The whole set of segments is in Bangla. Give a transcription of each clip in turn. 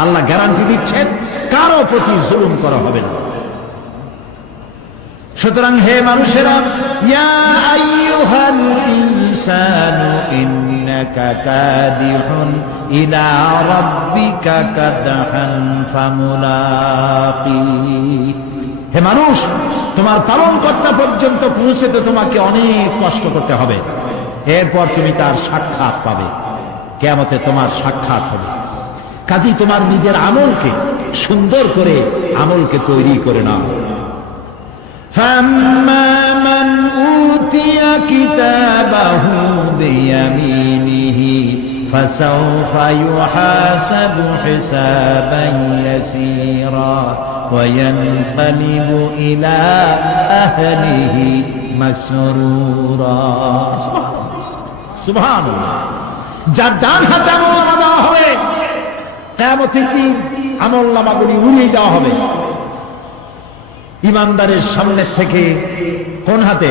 আল্লাহ গ্যারান্টি দিচ্ছেন কারো প্রতি জুলুম করা হবে না। সুতরাং হে মানুষেরা, ইয়া আইয়ুহাল ইনসানু ইন্নাকা কাদিহুন ইলা রাব্বিকা কাদহান ফামুলাকি। হে মানুষ, তোমার পালনকর্তা পর্যন্ত পৌঁছতে তোমাকে অনেক কষ্ট করতে হবে, এরপর তুমি তার সাক্ষাৎ পাবে, কিয়ামতে তোমার সাক্ষাৎ হবে। কাজেই তোমার নিজের আমলকে সুন্দর করে আমলকে তৈরি করে নাও। فَأَمَّا مَنْ أُوتِيَ كِتَابَهُ بِيَمِينِهِ فَسَوْفَ يُحَاسَبُ حِسَابًا يَسِيرًا وَيَنْقَلِبُ إِلَى أَهْلِهِ مسرورا। সুবহানাল্লাহ। যার ডান হাতে আমলনামা দেওয়া হবে, কিয়ামতের দিন আমলনামাগুলি উড়িয়ে দেওয়া হবে ইমানদারের সামনে থেকে কোন হাতে,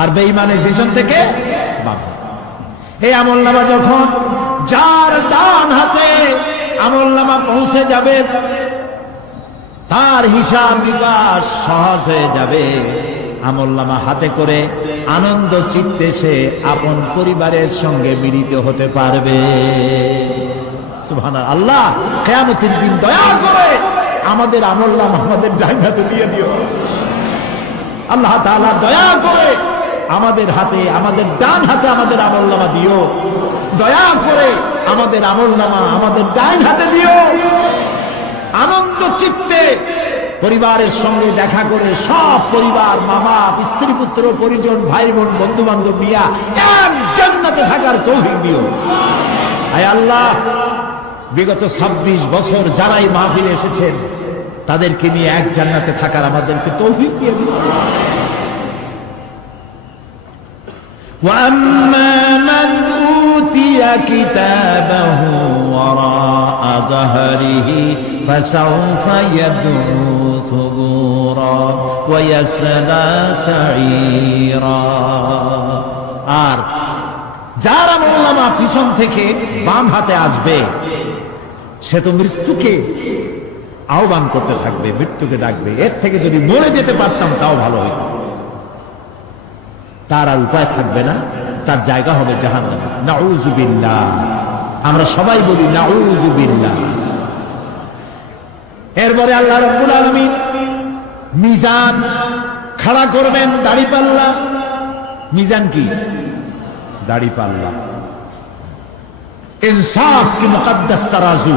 আর বেঈমানের পিছন থেকে বাম। এই আমলনামা যখন যার ডান হাতে আমলনামা পৌঁছে যাবে, তার হিসাব নিকাশ সহজ হয়ে যাবে। আমলনামা হাতে করে আনন্দ চিত্তে সে আপন পরিবারের সঙ্গে মিলিত হতে পারবে। সুবহানাল্লাহ। আল্লাহ কিয়ামতের দিন দয়া করে আমাদের আমলনামা আমাদের ডান হাতে দিয়ে দিও। আল্লাহ তাআলা দয়া করে আমাদের হাতে, আমাদের ডান হাতে আমাদের আমলনামা দিও। দয়া করে আমাদের আমলনামা আমাদের ডান হাতে দিও। আনন্দ চিত্তে পরিবারের সঙ্গে দেখা করে সব পরিবার, মা বাপ, স্ত্রী পুত্র, পরিজন, ভাই বোন, বন্ধু বান্ধব নিয়ে এক জান্নাতে থাকার তৌফিক দিও। আয় আল্লাহ, বিগত 26 বছর যারাই মাহফিলে এসেছেন তাদেরকে নিয়ে এক জান্নাতে থাকার আমাদেরকে তৌফিক দিয়ে দিও। وَأَمَّا مَنْ أُوتِيَ كِتَابَهُ وَرَاءَ ظَهْرِهِ فَسَوْفَ يَدْعُو ثُبُورًا وَيَصْلَى سَعِيرًا। আর যার আমলনামা পিছন থেকে বাম হাতে আসবে, সে তো মৃত্যুকে আহ্বান করতে থাকবে, মৃত্যুকে ডাকবে। এর থেকে যদি মরে যেতে পারতাম তাও ভালো হইত। তার আর উপায় থাকবে না, তার জায়গা হবে জাহান্নামে। নাউযু বিল্লাহ। আমরা সবাই বলি নাউযু বিল্লাহ। এরপরে আল্লাহ রাব্বুল আলামিন মিজান খাড়া করবেন, দাড়িপাল্লা। মিজান কি? দাড়িপাল্লা। ইনসাফ কি মুকদ্দাস তারাজু।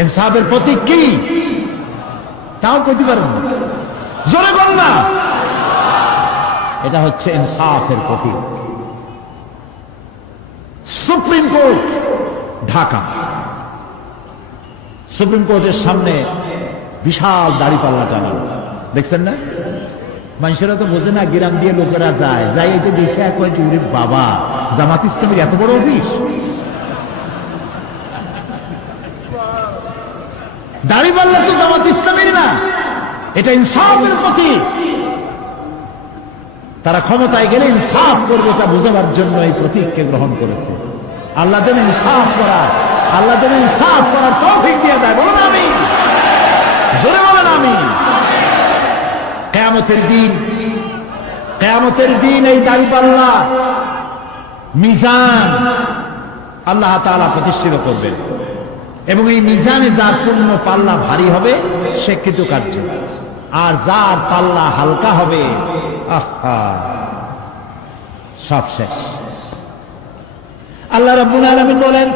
ইনসাফের প্রতীক কি? তাও কইতে পারবেন না, জোরে বল না। এটা হচ্ছে ইনসাফের প্রতীক। সুপ্রিম কোর্ট ঢাকা, সুপ্রিম কোর্টের সামনে বিশাল দাড়িপাল্লা টানানো, দেখছেন না? মানুষেরা তো বোঝে না, গ্রাম দিয়ে লোকেরা যায়, যাই এটা দেখে কয় যে ওরে বাবা, জামাত ইসলামের এত বড় অফিস। দাড়িপাল্লা তো জামাত ইসলামের না, এটা ইনসাফের প্রতীক। তারা ক্ষমতায় গেলে ইনসাফ করবে তা বোঝাবার জন্য এই প্রতীককে গ্রহণ করেছে। আল্লাহ যেন ইনসাফ করার, আল্লাহ যেন ইনসাফ করার তৌফিক দিয়ে দেয়। বলুন আমিন, জোরে বলেন আমিন। কিয়ামতের দিন এই দাড়িপাল্লা মিজান আল্লাহ তাআলা প্রতিষ্ঠিত করবেন, এবং এই মিজানে যার পূর্ণ পাল্লা ভারী হবে সে কৃতকার্য, আর যার পাল্লা হালকা হবে সব শেষ। আল্লাহ রাব্বুল আলামিন বলেন,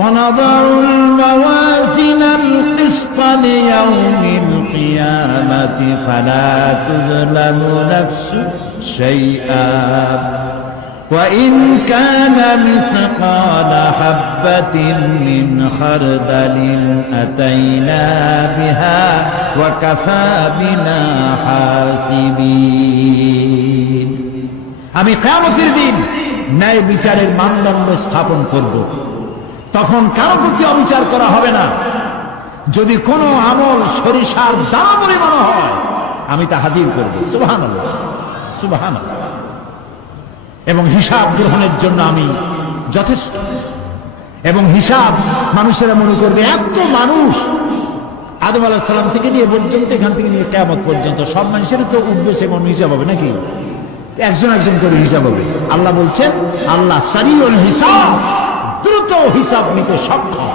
وَنَضَعُ الْمَوَازِينَ الْقِسْطَ لِيَوْمِ الْقِيَامَةِ فَلَا تُظْلَمُ نَفْسٌ شَيْئًا وَإِنْ كَانَ مِثْقَالَ حَبَّةٍ مِّنْ خَرْدَلٍ أَتَيْنَا بِهَا وَكَفَى بِنَا حَاسِبِينَ। আমি কিয়ামতের দিন ন্যায় বিচারের মানদণ্ড স্থাপন করব। তখন কারো প্রতি অবিচার করা হবে না। যদি কোনো আমল সরিষার দানা পরিমাণ হয় আমি তা হাজির করব। সুবহানাল্লাহ, সুবহানাল্লাহ। এবং হিসাব গ্রহণের জন্য আমি যথেষ্ট। এবং হিসাব মানুষেরা মনে করবে এত মানুষ আদম আলাইহিস সালাম থেকে নিয়ে পর্যন্ত এখান থেকে নিয়ে কিয়ামত পর্যন্ত সব মানুষের তো উঠবে সেমন হিসাব হবে নাকি? একজন একজন করে হিসাব হবে। আল্লাহ বলছেন আল্লাহ সারিউল হিসাব, দ্রুত হিসাব নিতে সক্ষম।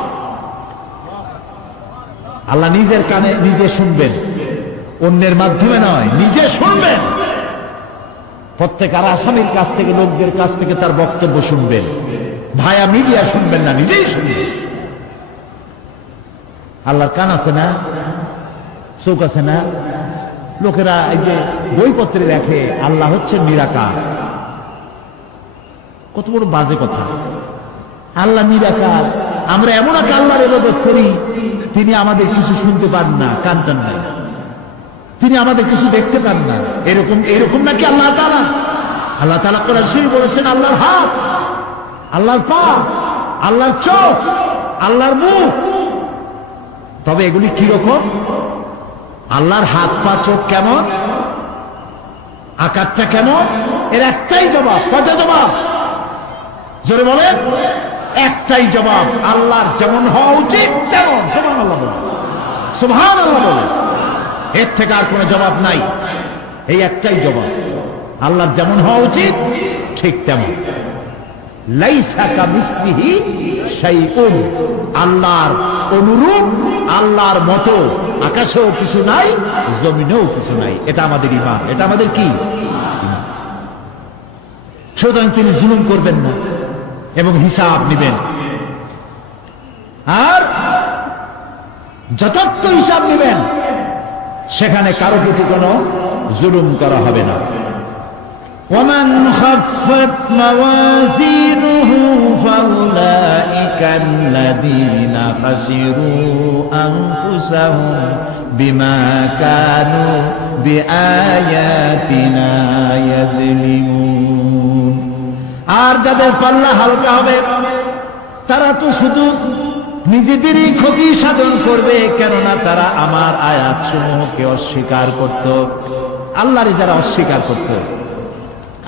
আল্লাহ নিজের কানে নিজে শুনবেন, অন্যের মাধ্যমে নয়, নিজে শুনবেন। প্রত্যেক আর আসামির কাছ থেকে, লোকদের কাছ থেকে তার বক্তব্য শুনবেন, ভায়া মিডিয়া শুনবেন না, নিজেই শুনবেন। আল্লাহর কান আছে না, চোখ আছে না? লোকেরা এই যে বইপত্রে দেখে আল্লাহ হচ্ছে নিরাকার, কত বড় বাজে কথা। আল্লাহ নিরাকার, আমরা এমন এক আল্লাহর ইবাদত করি তিনি আমাদের কিছু শুনতে পান না, কান টান না, তিনি আমাদের কিছু দেখতে পান না। এরকম নাকি আল্লাহ তাআলা? আল্লাহ তাআলা কোরআন শরীফে বলেছেন আল্লাহর হাত, আল্লাহর পা, আল্লাহর চোখ, আল্লাহর মুখ। তবে এগুলি কি রকম? আল্লাহর হাত, পা, চোখ কেমন, আকারটা কেমন? এর একটাই জবাব। কয়টা জবাব? জোরে বলেন। একটাই জবাব, আল্লাহর যেমন হওয়া উচিত তেমন। সুবহানাল্লাহ বলেন, সুবহানাল্লাহ বলেন। এর থেকে আর কোনো জবাব নাই, এই একটাই জবাব। আল্লাহর যেমন হওয়া উচিত ঠিক তেমন। লাইসা কামিসলিহি শাইউন, আল্লাহর অনুরূপ, আল্লাহর মতো আকাশেও কিছু নাই, জমিনেও কিছু নাই। এটা আমাদের ঈমান, এটা আমাদের কি? সুতরাং তিনি জুলুম করবেন না এবং হিসাব নেবেন, আর যথার্থ হিসাব নেবেন। সেখানে কারো প্রতি কোনো জুলুম করা হবে না। ومن خفت موازينه فأولئك الذين خسروا أنفسهم بما كانوا بآياتنا يظلمون। আর যাদের পাল্লা হালকা হবে তারা তো শুধু নিজেদেরই ক্ষতি সাধন করবে, কেননা তারা আমার আয়াত সমূহকে অস্বীকার করত। আল্লাহর যারা অস্বীকার করত,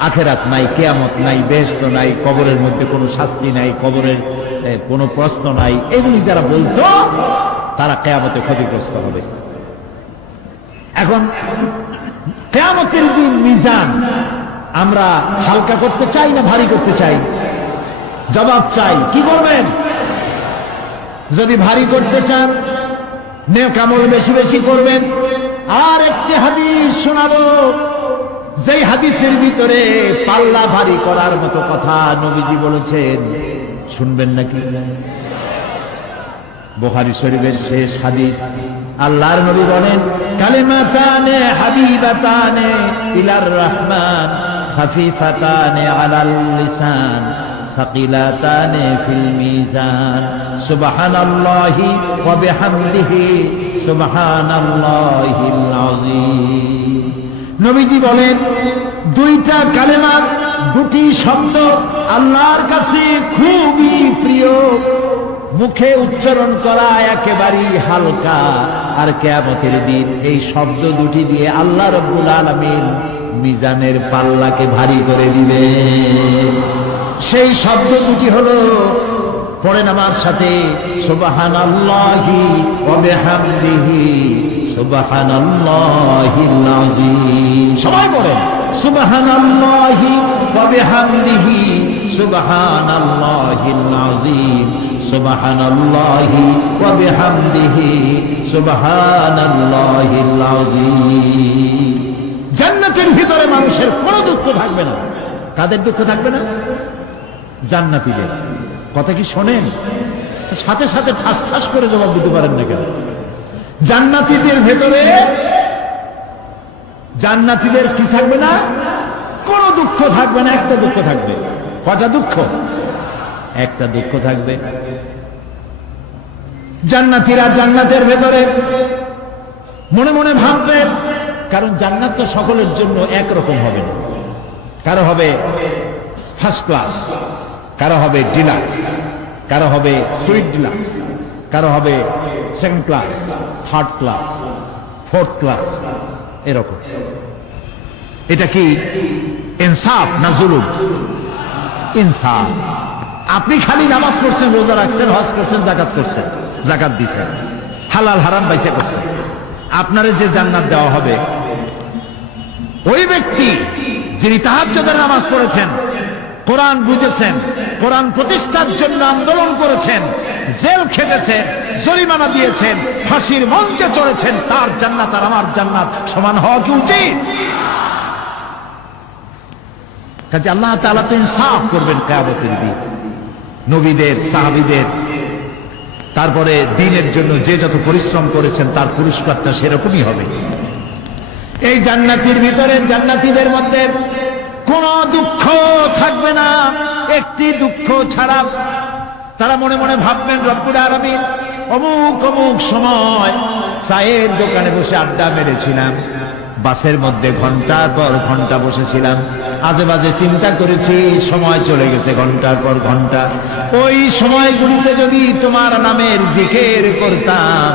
আখেরাত নাই, কিয়ামত নাই, বেহেশত নাই, কবরের মধ্যে কোনো শাস্তি নাই, কবরের কোনো প্রশ্ন নাই, এগুলি যারা বলতো তারা কিয়ামতে ক্ষতিগ্রস্ত হবে। এখন কিয়ামতের দিন মিজান আমরা হালকা করতে চাই না ভারী করতে চাই? জবাব চাই। কি করবেন? যদি ভারী করতে চান নেক আমল বেশি বেশি করবেন। আর একটি হাদিস শোনাবো, যেই হাদিসের ভিতরে পাল্লা ভারী করার মতো কথা নবীজি বলেছেন। শুনবেন নাকি? বুখারী শরীফের শেষ হাদিস। আল্লাহর নবী বলেন, কালিমাতানে হাবিবাতানে ইলার রহমান খাফিফাতানে আলাল লিসান সাকিলাতানে ফিল মিজান সুবহানাল্লাহি ওয়া বিহামদিহি সুবহানাল্লাহিল আযীম। নবীজি বলেন, দুইটা কালেমা, দুটি শব্দ আল্লাহর কাছে খুবই প্রিয়, মুখে উচ্চারণ করা একেবারেই হালকা। আর কিয়ামতের দিন এই শব্দ দুটি দিয়ে আল্লাহ রাব্বুল আলামিন মিজানের পাল্লাকে ভারী করে দিবে। সেই শব্দ দুটি হলো, পড়েন আমার সাথে, সুবহানাল্লাহি ওয়া বিহামদিহি সুবহানাল্লাহিল আযীম। সবাই বলেন, সুবহানাল্লাহি ওয়া বিহামদিহি সুবহানাল্লাহিল আযীম সুবহানাল্লাহি ওয়া বিহামদিহি সুবহানাল্লাহিল আযীম। জান্নাতের ভিতরে মানুষের কোনো দুঃখ থাকবে না। কাদের দুঃখ থাকবে না? জান্নাতীদের। কথা কি শোনেন? সাথে সাথে ঠাস ঠাস করে জবাব দিতে পারেন না কেন? জান্নাতীদের ভেতরে, জান্নাতীদের কি থাকবে না? কোন দুঃখ থাকবে না। একটা দুঃখ থাকবে। কটা দুঃখ? একটা দুঃখ থাকবে। জান্নাতীরা জান্নাতের ভেতরে মনে মনে ভাববেন, কারণ জান্নাত তো সকলের জন্য একরকম হবে না। কারো হবে ফার্স্ট ক্লাস, কারো হবে ডিলাক্স, কারো হবে সুইট ডিলাক্স, কারো হবে second class, third class, fourth class, এরকম। এটা কি ইনসাফ না জুলুম? ইনসাফ। আপনি খালি নামাজ পড়ছেন, রোজা রাখছেন, হজ করছেন, জাকাত করছেন, জাকাত দিচ্ছেন, হালাল হারাম বাইচা করছেন, আপনারে যে জান্নাত দেওয়া হবে ওই ব্যক্তি যিনি তাহাজ্জুদের নামাজ পড়েছেন, কোরআন বুঝেছেন, কোরআন প্রতিষ্ঠার জন্য আন্দোলন করেছেন, জেল খেটেছেন, জরিমানা দিয়েছেন, ফাঁসির মঞ্চে চড়েছেন, তার জান্নাত আর আমার জান্নাত সমান হওয়া কি উচিত? কাজে আল্লাহ তাআলা তো ইনসাফ করবেন কিয়ামতের দিন। নবীদের, সাহাবীদের, তারপরে দ্বীনের জন্য যে যত পরিশ্রম করেছেন তার পুরস্কারটা সেরকমই হবে। এই জান্নাতের ভিতরে জান্নাতীদের মধ্যে কোনো দুঃখ থাকবে না, একটি দুঃখ ছাড়া। তারা মনে মনে ভাববেন রব্বুল আলামিন অমুক অমুক সময় চায়ের দোকানে বসে আড্ডা মেরেছিলাম, বাসের মধ্যে ঘন্টার পর ঘন্টা বসেছিলাম, আজে বাজে চিন্তা করেছি, সময় চলে গেছে ঘন্টার পর ঘন্টা। ওই সময়গুলিতে যদি তোমার নামের জিকির করতাম,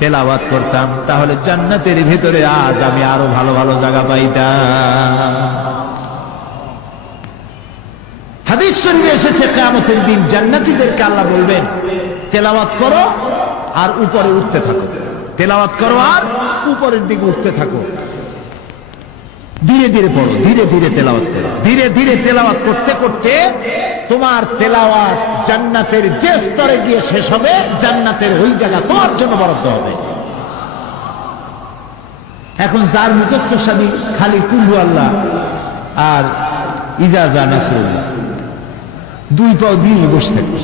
তেলাওয়াত করতাম, তাহলে জান্নাতের ভিতরে আজ আমি আরো ভালো ভালো জায়গা পাইতাম। হাদিস শরীফে এসেছে কিয়ামতের দিন জান্নাতীদেরকে আল্লাহ বলবেন তেলাওয়াত করো আর উপরে উঠতে থাকো, তেলাওয়াত করো আর উপরের দিকে উঠতে থাকো, ধীরে ধীরে পড়ো, ধীরে ধীরে তেলাওয়াত করো, ধীরে ধীরে তেলাওয়াত করতে করতে তোমার তেলাওয়াত জান্নাতের যে স্তরে গিয়ে শেষ হবে, জান্নাতের ওই জায়গা তোমার জন্য বরাদ্দ হবে। এখন যার মুখস্থশালী খালি কুল্লু আল্লাহ আর ইজাজা নাসরুল্লাহ, দুই পাও দিয়ে বসে থাকবে,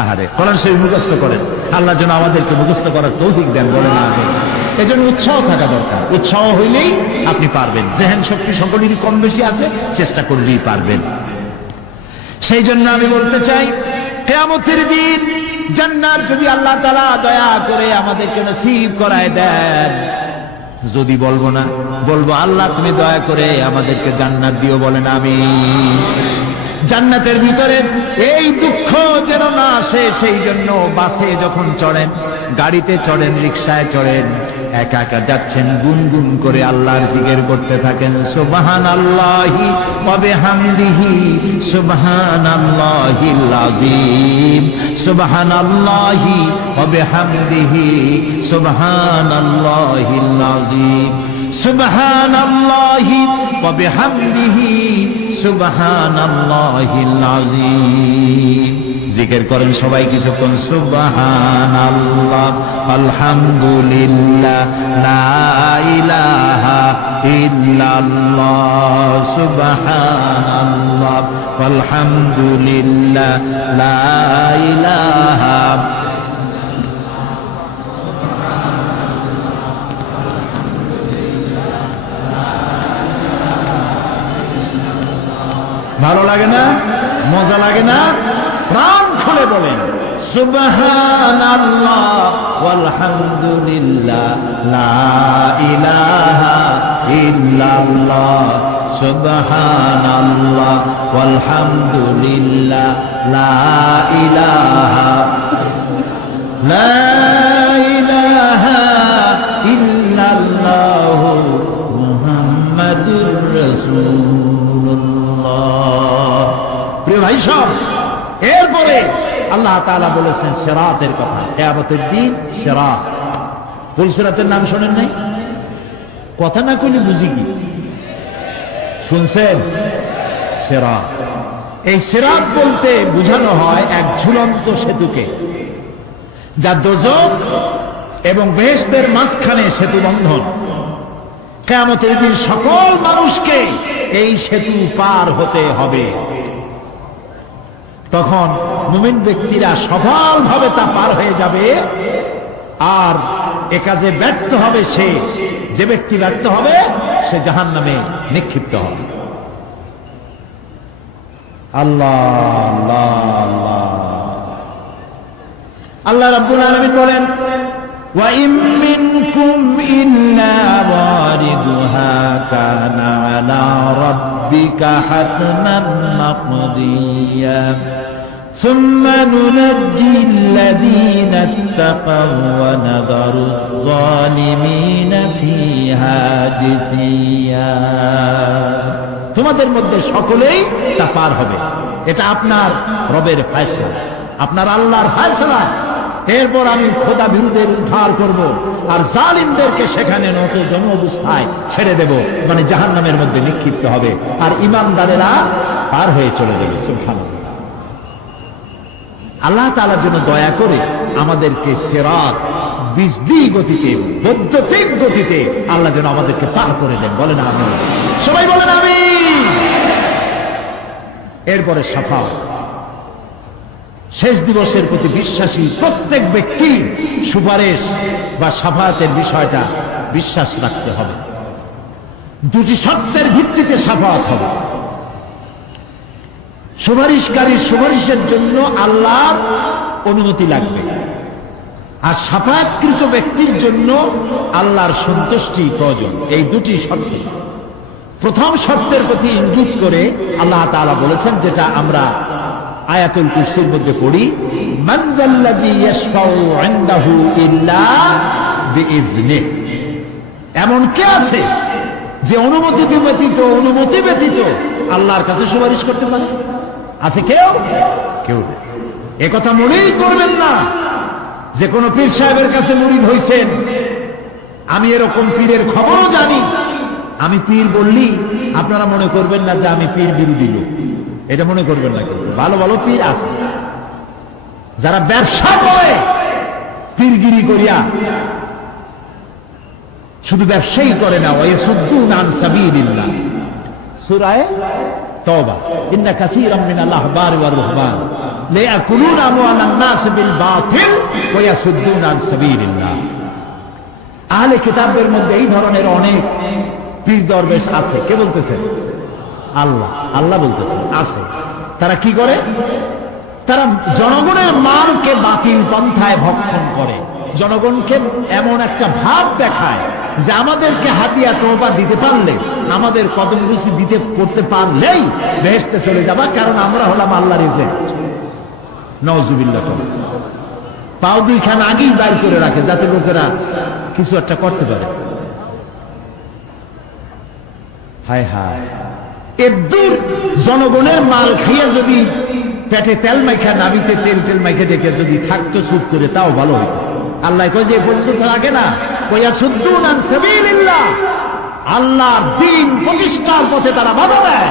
আহারে কোরআন শরীফ মুখস্থ করেন, আল্লাহ যেন আমাদেরকে মুখস্থ করার তৌফিক দেন, বলেন আমিন। এজন্য উৎসাহ থাকা দরকার, উৎসাহ হইলেই আপনি পারবেন। জেহেন শক্তি সকলেরই কম বেশি আছে, চেষ্টা করলেই পারবেন। সেই জন্য আমি বলতে চাই কিয়ামতের দিন জান্নাত যদি আল্লাহ তাআলা দয়া করে আমাদেরকে নসিব করায় দেন, যদি বলবো না, বলবো আল্লাহ তুমি দয়া করে আমাদেরকে জান্নাত দিও, বলেন আমিন। জান্নাতের ভিতরে এই দুঃখ যেন না আসে, সেই জন্য বাসে যখন চড়েন, গাড়িতে চড়েন, রিকশায় চড়েন, একা একা যাচ্ছেন, গুনগুন করে আল্লাহর জিকির করতে থাকেন, সুবহানাল্লাহি ওয়া বিহামদিহি সুবহানাল্লাহিল আযীম, সুবহানাল্লাহি ওয়া বিহামদিহি সুবহানাল্লাহিল আযীম, সুবহানাল্লাহি ওয়া বিহামদিহি সুবহানাল্লাহিল আযীম। জিকির করেন সবাই কিছুক্ষণ, সুবহানাল্লাহ আলহামদুলিল্লাহ লা ইলাহা ইল্লাল্লাহ, সুবহানাল্লাহ আলহামদুলিল্লাহ লা ইলাহা। ভালো লাগে না? মজা লাগে না? প্রাণ খুলে বলেন সুবহানাল্লাহ ওয়ালহামদুলিল্লাহ লা ইলাহা ইল্লাল্লাহ, সুবহানাল্লাহ ওয়ালহামদুলিল্লাহ লা ইলাহা ইল্লাল্লাহ মুহাম্মাদুর রাসূলুল্লাহ। প্রিয় ভাই সব, এরপরে আল্লাহ তাআলা বলেছেন সিরাতের কথা, কিয়ামতের দিন সিরাত। পুলসিরাতের নাম শোনেন নাই? কথা না কইলে বুঝি কি? শুনছেন? সিরাত। এই সিরাত বলতে বোঝানো হয় এক ঝুলন্ত সেতুকে, যা দোজখ এবং বেহেশতের মাঝখানে সেতু বন্ধন। কিয়ামতের দিন সকল মানুষকে এই সেতু পার হতে হবে। তখন মুমিন ব্যক্তিরা সফলভাবে তা পার হয়ে যাবে, আর এ কাজে ব্যর্থ হবে সে, যে ব্যক্তি ব্যর্থ হবে সে জাহান্নামে নিক্ষিপ্ত হবে। আল্লাহ আল্লাহ আল্লাহ। আল্লাহ রাব্বুল আলামিন বলেন ওয়া ইম মিনকুম ইল্লা ওয়ারিদুহা কানা আলা রাব্বিকা হাতমান মাকদিয়া সুম্মা নুনাজ্জিল্লাযীনা ইত্তাকাও ওয়া নাযারুয-যালিমিনা ফীহা জিসিয়া। তোমাদের মধ্যে সকলেই তা পার হবে। এটা আপনার রবের ফয়সালা, আপনার আল্লাহর ফয়সালা। এরপর আমি খোদা বিরুদ্ধের উদ্ধার করব, আর জালিমদেরকে সেখানে নত জন অবস্থায় ছেড়ে দেব, মানে জাহান্নামের মধ্যে নিক্ষিপ্ত হবে, আর ইমানদারেরা পার হয়ে চলে যাবে। সুবহানাল্লাহ। আল্লাহ তাআলার জন্য দয়া করে আমাদেরকে সিরাত বিজলি গতিতে, বৈদ্যুতিক গতিতে আল্লাহ যেন আমাদেরকে পার করে দেন। বলেন আমিন। সবাই বলেন আমিন। এরপরে শাফাআত, শেষ দিবসের প্রতি বিশ্বাসী প্রত্যেক ব্যক্তির সুপারিশ বা শাফাআতের বিষয়টা বিশ্বাস রাখতে হবে। দুটি শর্তের ভিত্তিতে শাফাআত হবে। সুপারিশকারীর সুপারিশের জন্য আল্লাহর অনুমতি লাগবে, আর শাফাআতকৃত ব্যক্তির জন্য আল্লাহর সন্তুষ্টি প্রয়োজন। এই দুটি শর্ত। প্রথম শর্তের প্রতি ইঙ্গিত করে আল্লাহ তাআলা বলেছেন, যেটা আমরা আয়াতুল কুরসির মধ্যে পড়ি, মান যাল্লাযী ইয়াশফাউ ইনদাহু ইল্লা বিইজনিহি। এমন কে আছে যে অনুমতি ব্যতীত আল্লাহর কাছে সুপারিশ করতে পারে? আছে কেউ? কেউ। একথা মনেই করবেন না যে কোন পীর সাহেবের কাছে মুরিদ হইছেন, আমি এরকম পীরের খবরও জানি, আমি পীর বললি আপনারা মনে করবেন না যে আমি পীর বিরোধী লোক, এটা মনে করবেন না। ভালো ভালো পীর আছে যারা ব্যবসা করে পীরগিরি করিয়া, শুধু ব্যবসায়ী করে না, ওয়ায়াসুদ্দুনা আন সাবিলিল্লাহ। সূরা তাওবা, ইন্না কাসীরাম মিনাল আহবার ওয়ার রুহবান লায়াকুলুনা আমওয়ালান নাস বিল বাতিল ওয়ায়াসুদ্দুনা আন সাবিলিল্লাহ। আহলে কিতাবদের মধ্যে এই ধরনের অনেক পীর দরবেশ আছে। কে বলতেছেন? আল্লাহ। আল্লাহ বলতেছেন আছে। তারা কি করে? তারা জনগণের মালকে বাতিল পন্থায় ভক্ষণ করে, জনগণকে এমন একটা ভাব দেখায় যে আমাদেরকে হাতিয়া তোহফা দিতে পারলে, আমাদের কদম রুচি দিতে করতে পারলেই বেহেশতে চলে যাবা, কারণ আমরা হলাম আল্লাহর এজেন্ট। নাউজুবিল্লাহ। পাও দুইখান আগেই বাইর করে রাখে যাতে লোকেরা কিছু একটা করতে পারে। হায় হায়, এদূর জনগণের মাল খাইয়া যদি পেটে তেল মাইখা, নাবিতে তেল মাইখা দেখে যদি থাকতো চুপ করে, তাও ভালো হতো। আল্লাহ কয় যে বলতে লাগে না, ওয়ায়াসুদ্দুনা আন সাবিলিল্লাহ, আল্লাহর দ্বীন প্রতিষ্ঠার পথে তারা বাধা দেয়।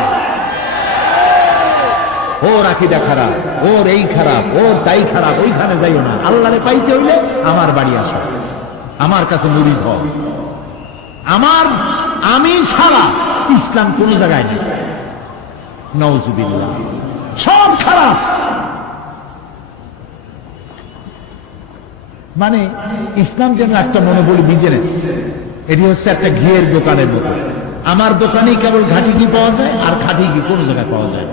ওর আকীদা খারাপ, ওর এই খারাপ, ওর তাই খারাপ, ওইখানে যাইও না। আল্লাহরে পাইতে হইলে আমার বাড়ি আসো, আমার কাছে মুরিদ হও। আমি ছাড়া ইসলাম কোন জায়গায় নেই। নাউজুবিল্লাহ। সব খারাপ। মানে ইসলাম যেন একটা মনোবলী বিজনেস। এটি হচ্ছে একটা ঘিয়ের দোকানের মতো। আমার দোকানেই কেবল ঘাটি ঘি পাওয়া যায়, আর খাঁটি ঘি কোন জায়গায় পাওয়া যায়।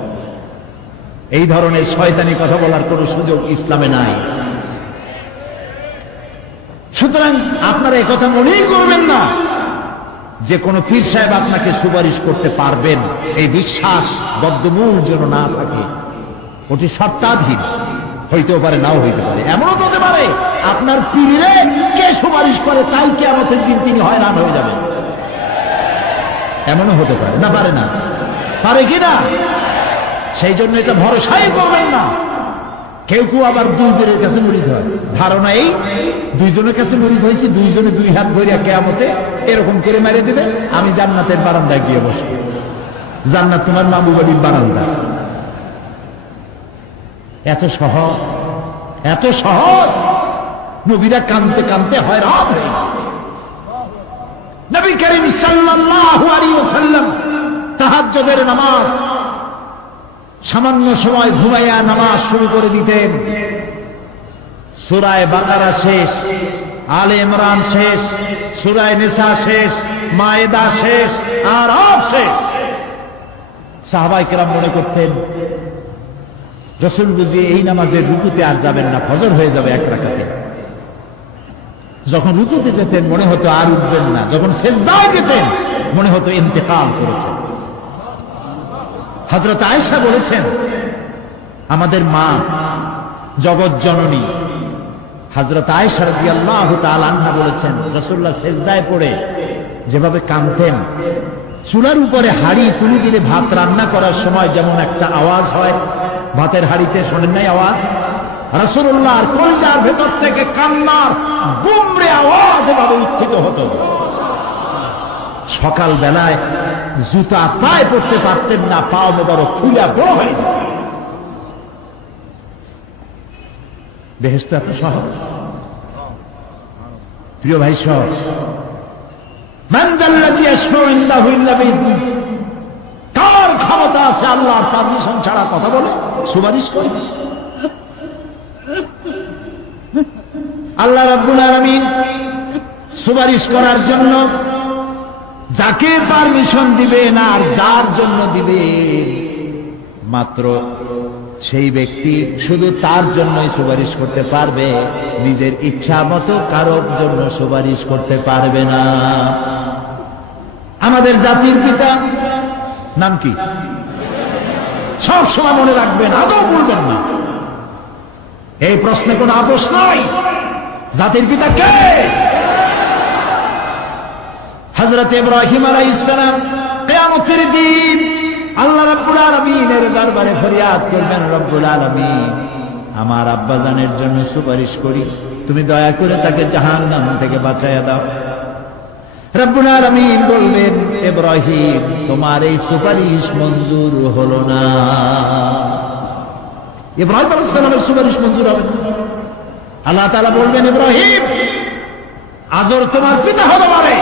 এই ধরনের শয়তানি কথা বলার কোন সুযোগ ইসলামে নাই। সুতরাং আপনারা একথা মনেই করবেন না যে কোন পীর সাহেব আপনাকে সুপারিশ করতে পারবেন, এই বিশ্বাস বদ্ধমূল যেন না থাকে। ওটি সত্তাধীন, হইতেও পারে, নাও হইতে পারে। এমনও হতে পারে আপনার পীরে কে সুপারিশ করে তাই কিয়ামতের দিন তিনি হয়রান হয়ে যাবেন। এমনও হতে পারে। না পারে না? পারে কিনা? সেই জন্য এটা ভরসাই করবেন না। কেউ কেউ আবার দুইজনের কাছে মুরিদ হয়, ধারণা এই দুইজনের কাছে মুরিদ হয়েছি, দুইজনে দুই হাত ধরিয়া কিয়ামতে এরকম করে মেরে দেবে, আমি জান্নাতের বারান্দায় গিয়ে বসব। জান্নাত তোমার মামু বাড়ির বারান্দা। এত সহজ, এত সহজ। নবীরা কানতে কানতে হয়রান হয়ে গেছে। নবী করিম সাল্লাল্লাহু আলাইহি ওয়াসাল্লাম তাহাজ্জুদের নামাজ সামান্য সময় ঘুমাইয়া নামাজ শুরু করে দিতেন। সূরা বাকারা শেষ, আলে ইমরান শেষ, সূরা নিসা শেষ, মায়েদা শেষ, আরাফ শেষ। সাহাবায়ে কেরাম মনে করতেন রাসূল বুঝি এই নামাজের রুকুতে আর যাবেন না, ফজর হয়ে যাবে এক রাকাতে। যখন রুকুতে যেতেন মনে হতো আর উঠবেন না, যখন সিজদায় যেতেন মনে হতো ইন্তেকাল করেছেন। হযরত আয়েশা বলেছেন, আমাদের মা জগৎ জননী হযরত আয়েশা রাদিয়াল্লাহু তাআলা আনহা বলেছেন, রাসূলুল্লাহ সিজদায় পড়ে যেভাবে কাঁদতেন, চুলার উপরে হাড়ি তুলে দিলে ভাত রান্না করার সময় যেমন একটা আওয়াজ হয়, ভাতের হাড়িতে শোনেন নাই আওয়াজ? রাসূলুল্লাহর কলিজার ভেতর থেকে কান্নার গুমরে আওয়াজ এভাবে উত্থিত হতো। সকাল বেলায় জুতা পায়ে পড়তে পারতেন না, পাও মোবারক ফুলা বড় হয়। বেহেশত এত সহজ? প্রিয় ভাই সব, মান যাল্লাযী ইয়াশফাউ ইনদাহু ইল্লা বিইذনিহি, কার ক্ষমতা আছে আল্লাহর পারমিশন ছাড়া কথা বলে, সুপারিশ করে? আল্লাহ রাব্বুল আলামিন সুপারিশ করার জন্য যাকে পারমিশন দিবেন আর যার জন্য দিবে মাত্র সেই ব্যক্তি শুধু তার জন্যই সুপারিশ করতে পারবে, নিজের ইচ্ছা মতো কারোর জন্য সুপারিশ করতে পারবে না। আমাদের জাতির পিতা নাম কি? সব সময় মনে রাখবেন, আদৌ বলবেন না। এই প্রশ্নে কোনো আপোষ নাই। জাতির পিতা কে? হযরত ইব্রাহিম আলাইহিস সালাম কিয়ামতের দিন আল্লাহ রাব্বুল আলামিনের দরবারে ফরিয়াদ করবেন, রব্বুল আলামিন আমার আব্বাজানের জন্য সুপারিশ করি, তুমি দয়া করে তাকে জাহান্নাম থেকে বাঁচাইয়া দাও। রব্বুল আলামিন বলবেন, ইব্রাহিম তোমার এই সুপারিশ মঞ্জুর হলো না। ইব্রাহিম আলাইহিস সালামের সুপারিশ মঞ্জুর হবে না। আল্লাহ তাআলা বলবেন, ইব্রাহিম আজর তোমার পিতা হতে পারে,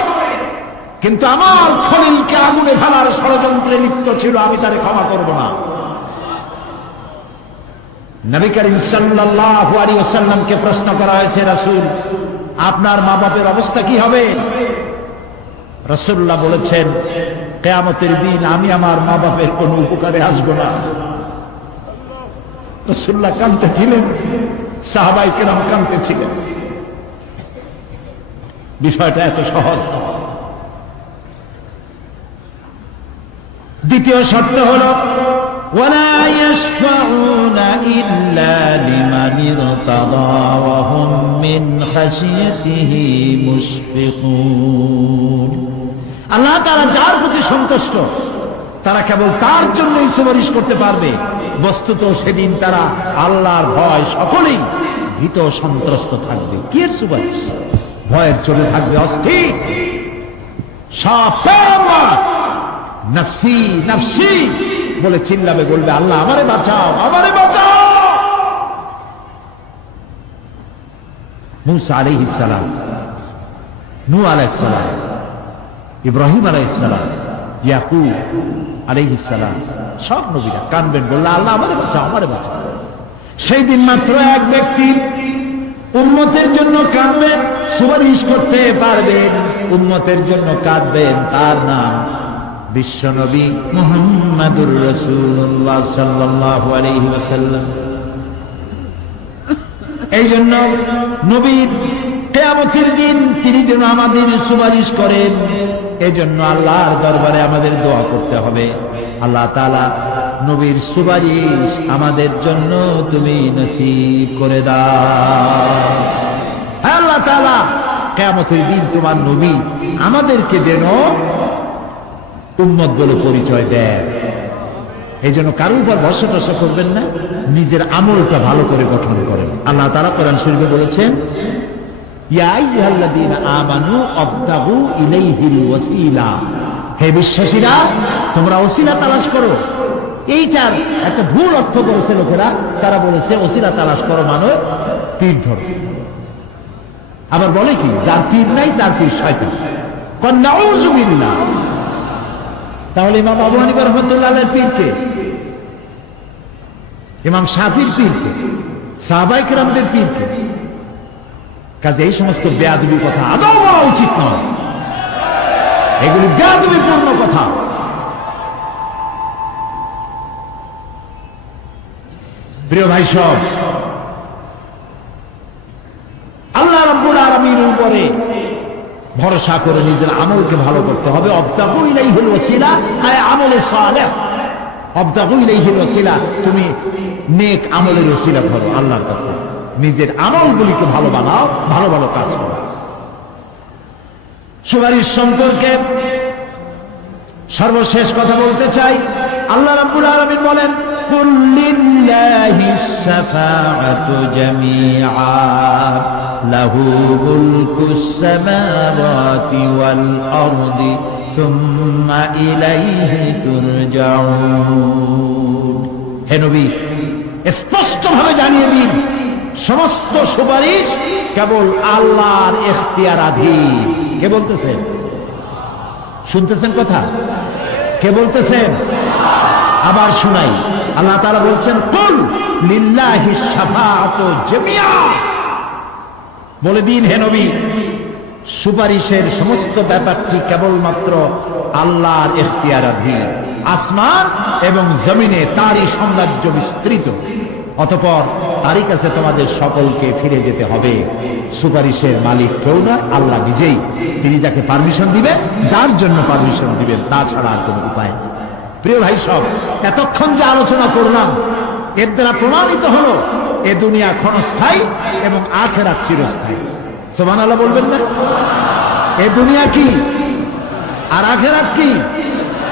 কিন্তু আমার খলিলকে আগুনে ফেলার ষড়যন্ত্রে লিপ্ত ছিল, আমি তারে ক্ষমা করব না। নবী করিম সাল্লাল্লাহু আলাইহি ওয়াসাল্লামকে প্রশ্ন করা হয়েছে, রাসূল আপনার মা বাপের অবস্থা কি হবে? রাসূলুল্লাহ বলেছেন, কিয়ামতের দিন আমি আমার মা বাপের কোনো উপকারে আসব না। রাসূলুল্লাহ কাঁদতেছিলেন, সাহাবায়ে কেরাম কাঁদতেছিলেন। বিষয়টা এত সহজ না। দ্বিতীয় শর্ত হল ওয়ালা ইয়াশফাউনা ইল্লা লিমান ইরতাদা ওয়া হুম মিন খাশিয়াতিহি মুশফিকুন। আল্লাহ তাআলা যার প্রতি সন্তুষ্ট তারা কেবল তার জন্যই সুপারিশ করতে পারবে। বস্তুত সেদিন তারা আল্লাহর ভয় সকলেই ভীত সন্ত্রস্ত থাকবে। কি এর সুপারিশ? ভয়ের চলে থাকবে অস্থির, সব নফসি নফসি বলে চিল্লাবে, বলবে আল্লাহ আমারে বাঁচাও, আমারে বাঁচাও। মূসা আলাইহিস সালাম, নূহ আলাইহিস সালাম, ইব্রাহিম আলাইহিস সালাম, ইয়াকুব আলাইহিস সালাম, সব নবীরা কাঁদবেন, বললে আল্লাহ আমারে বাঁচাও, আমারে বাঁচাও। সেই দিন মাত্র এক ব্যক্তি উম্মতের জন্য কাঁদবেন, সুপারিশ করতে পারবেন, উম্মতের জন্য কাঁদবেন, তার নাম বিশ্বনবী মুহাম্মাদুর রাসূলুল্লাহ সাল্লাল্লাহু আলাইহি ওয়াসাল্লাম। এই জন্য নবী কিয়ামতের দিন তিনি যেন আমাদের সুপারিশ করেন, এই জন্য আল্লাহর দরবারে আমাদের দোয়া করতে হবে, আল্লাহ তাআলা নবীর সুপারিশ আমাদের জন্য তুমি নসিব করে দাও। আল্লাহ তাআলা কিয়ামতের দিন তোমার নবী আমাদেরকে যেন উম্মত বলে পরিচয় দেয়। এই জন্য কারোর উপর ভরসা টসা করবেন না, নিজের আমলটা ভালো করে গঠন করেন। আল্লাহ তাআলা কোরআন শরীফে বলেছেন, ইয়া আইয়ুহাল্লাযীনা আমানু আবতাগু ইলাইহিল ওয়াসিলা, হে বিশ্বাসীরা তোমরা ওসিলা তালাশ করো। এইটার একটা ভুল অর্থ করেছে লোকেরা, তারা বলেছে ওসিলা তালাশ করো মানে পীর ধরো। আবার বলে কি, যার পীর নাই তার পীর শয়তান। নাউযু বিল্লাহ। তাহলে ইমাম আবু হানিফা রাহমাতুল্লাহ আলাইহির পীরকে, ইমাম শাফির পীরকে, সাহাবায়ে কেরামদের পীরকে। কাজে এই সমস্ত বেয়াদবি কথা আদৌ বলা উচিত নয়, এগুলি বেয়াদবিপূর্ণ কথা। প্রিয় ভাই সব, আল্লাহ রাব্বুল আলামিনের উপরে ভরসা করে নিজের আমলকে ভালো করতে হবে। আবতাগু ইলাইহিল ওয়াসিলা আয় আমলে সালেহ, আবতাগু ইলাইহিল ওয়াসিলা, তুমি নেক আমলের ওসিলা করো আল্লাহর কাছে, নিজের আমলগুলিকে ভালো বানাও, ভালো ভালো কাজ করো। সুপারিশ সম্পর্কে সর্বশেষ কথা বলতে চাই, আল্লাহ রাব্বুল আলামিন বলেন, কুল লিল্লাহিস শাফাআতু জামিআ লাহু মুলকুস সামাওয়াতি ওয়াল আরদি সুম্মা ইলাইহি তুরজাউন। হে নবী, স্পষ্টভাবে জানিয়ে দিন, সমস্ত সুপারিশ কেবল আল্লাহর এখতিয়ারাধীন। কে বলতেছেন? শুনতেছেন কথা? কে বলতেছেন? আবার শুনাই। আল্লাহ তাআলা বলছেন, কুল লিল্লাহিস শাফাআতু জামিআ। বলে দিন হে নবী, সুপারিশের সমস্ত ব্যাপারটি কেবলমাত্র আল্লাহর এখতিয়ারাধীন। আসমান এবং জমিনে তারই সাম্রাজ্য বিস্তৃত, অতঃপর তারই কাছে তোমাদের সকলকে ফিরে যেতে হবে। সুপারিশের মালিক কেউ না, আল্লাহ নিজেই। তিনি যাকে পারমিশন দিবেন, যার জন্য পারমিশন দিবেন, তাছাড়া আর কোন উপায়। প্রিয় ভাই সব, এতক্ষণ যে আলোচনা করলাম এর দ্বারা প্রমাণিত হলো এ দুনিয়া ক্ষণস্থায়ী এবং আখিরাত চিরস্থায়ী। সুবহানাল্লাহ বলবেন না? এ দুনিয়া কি আর আখিরাত কি?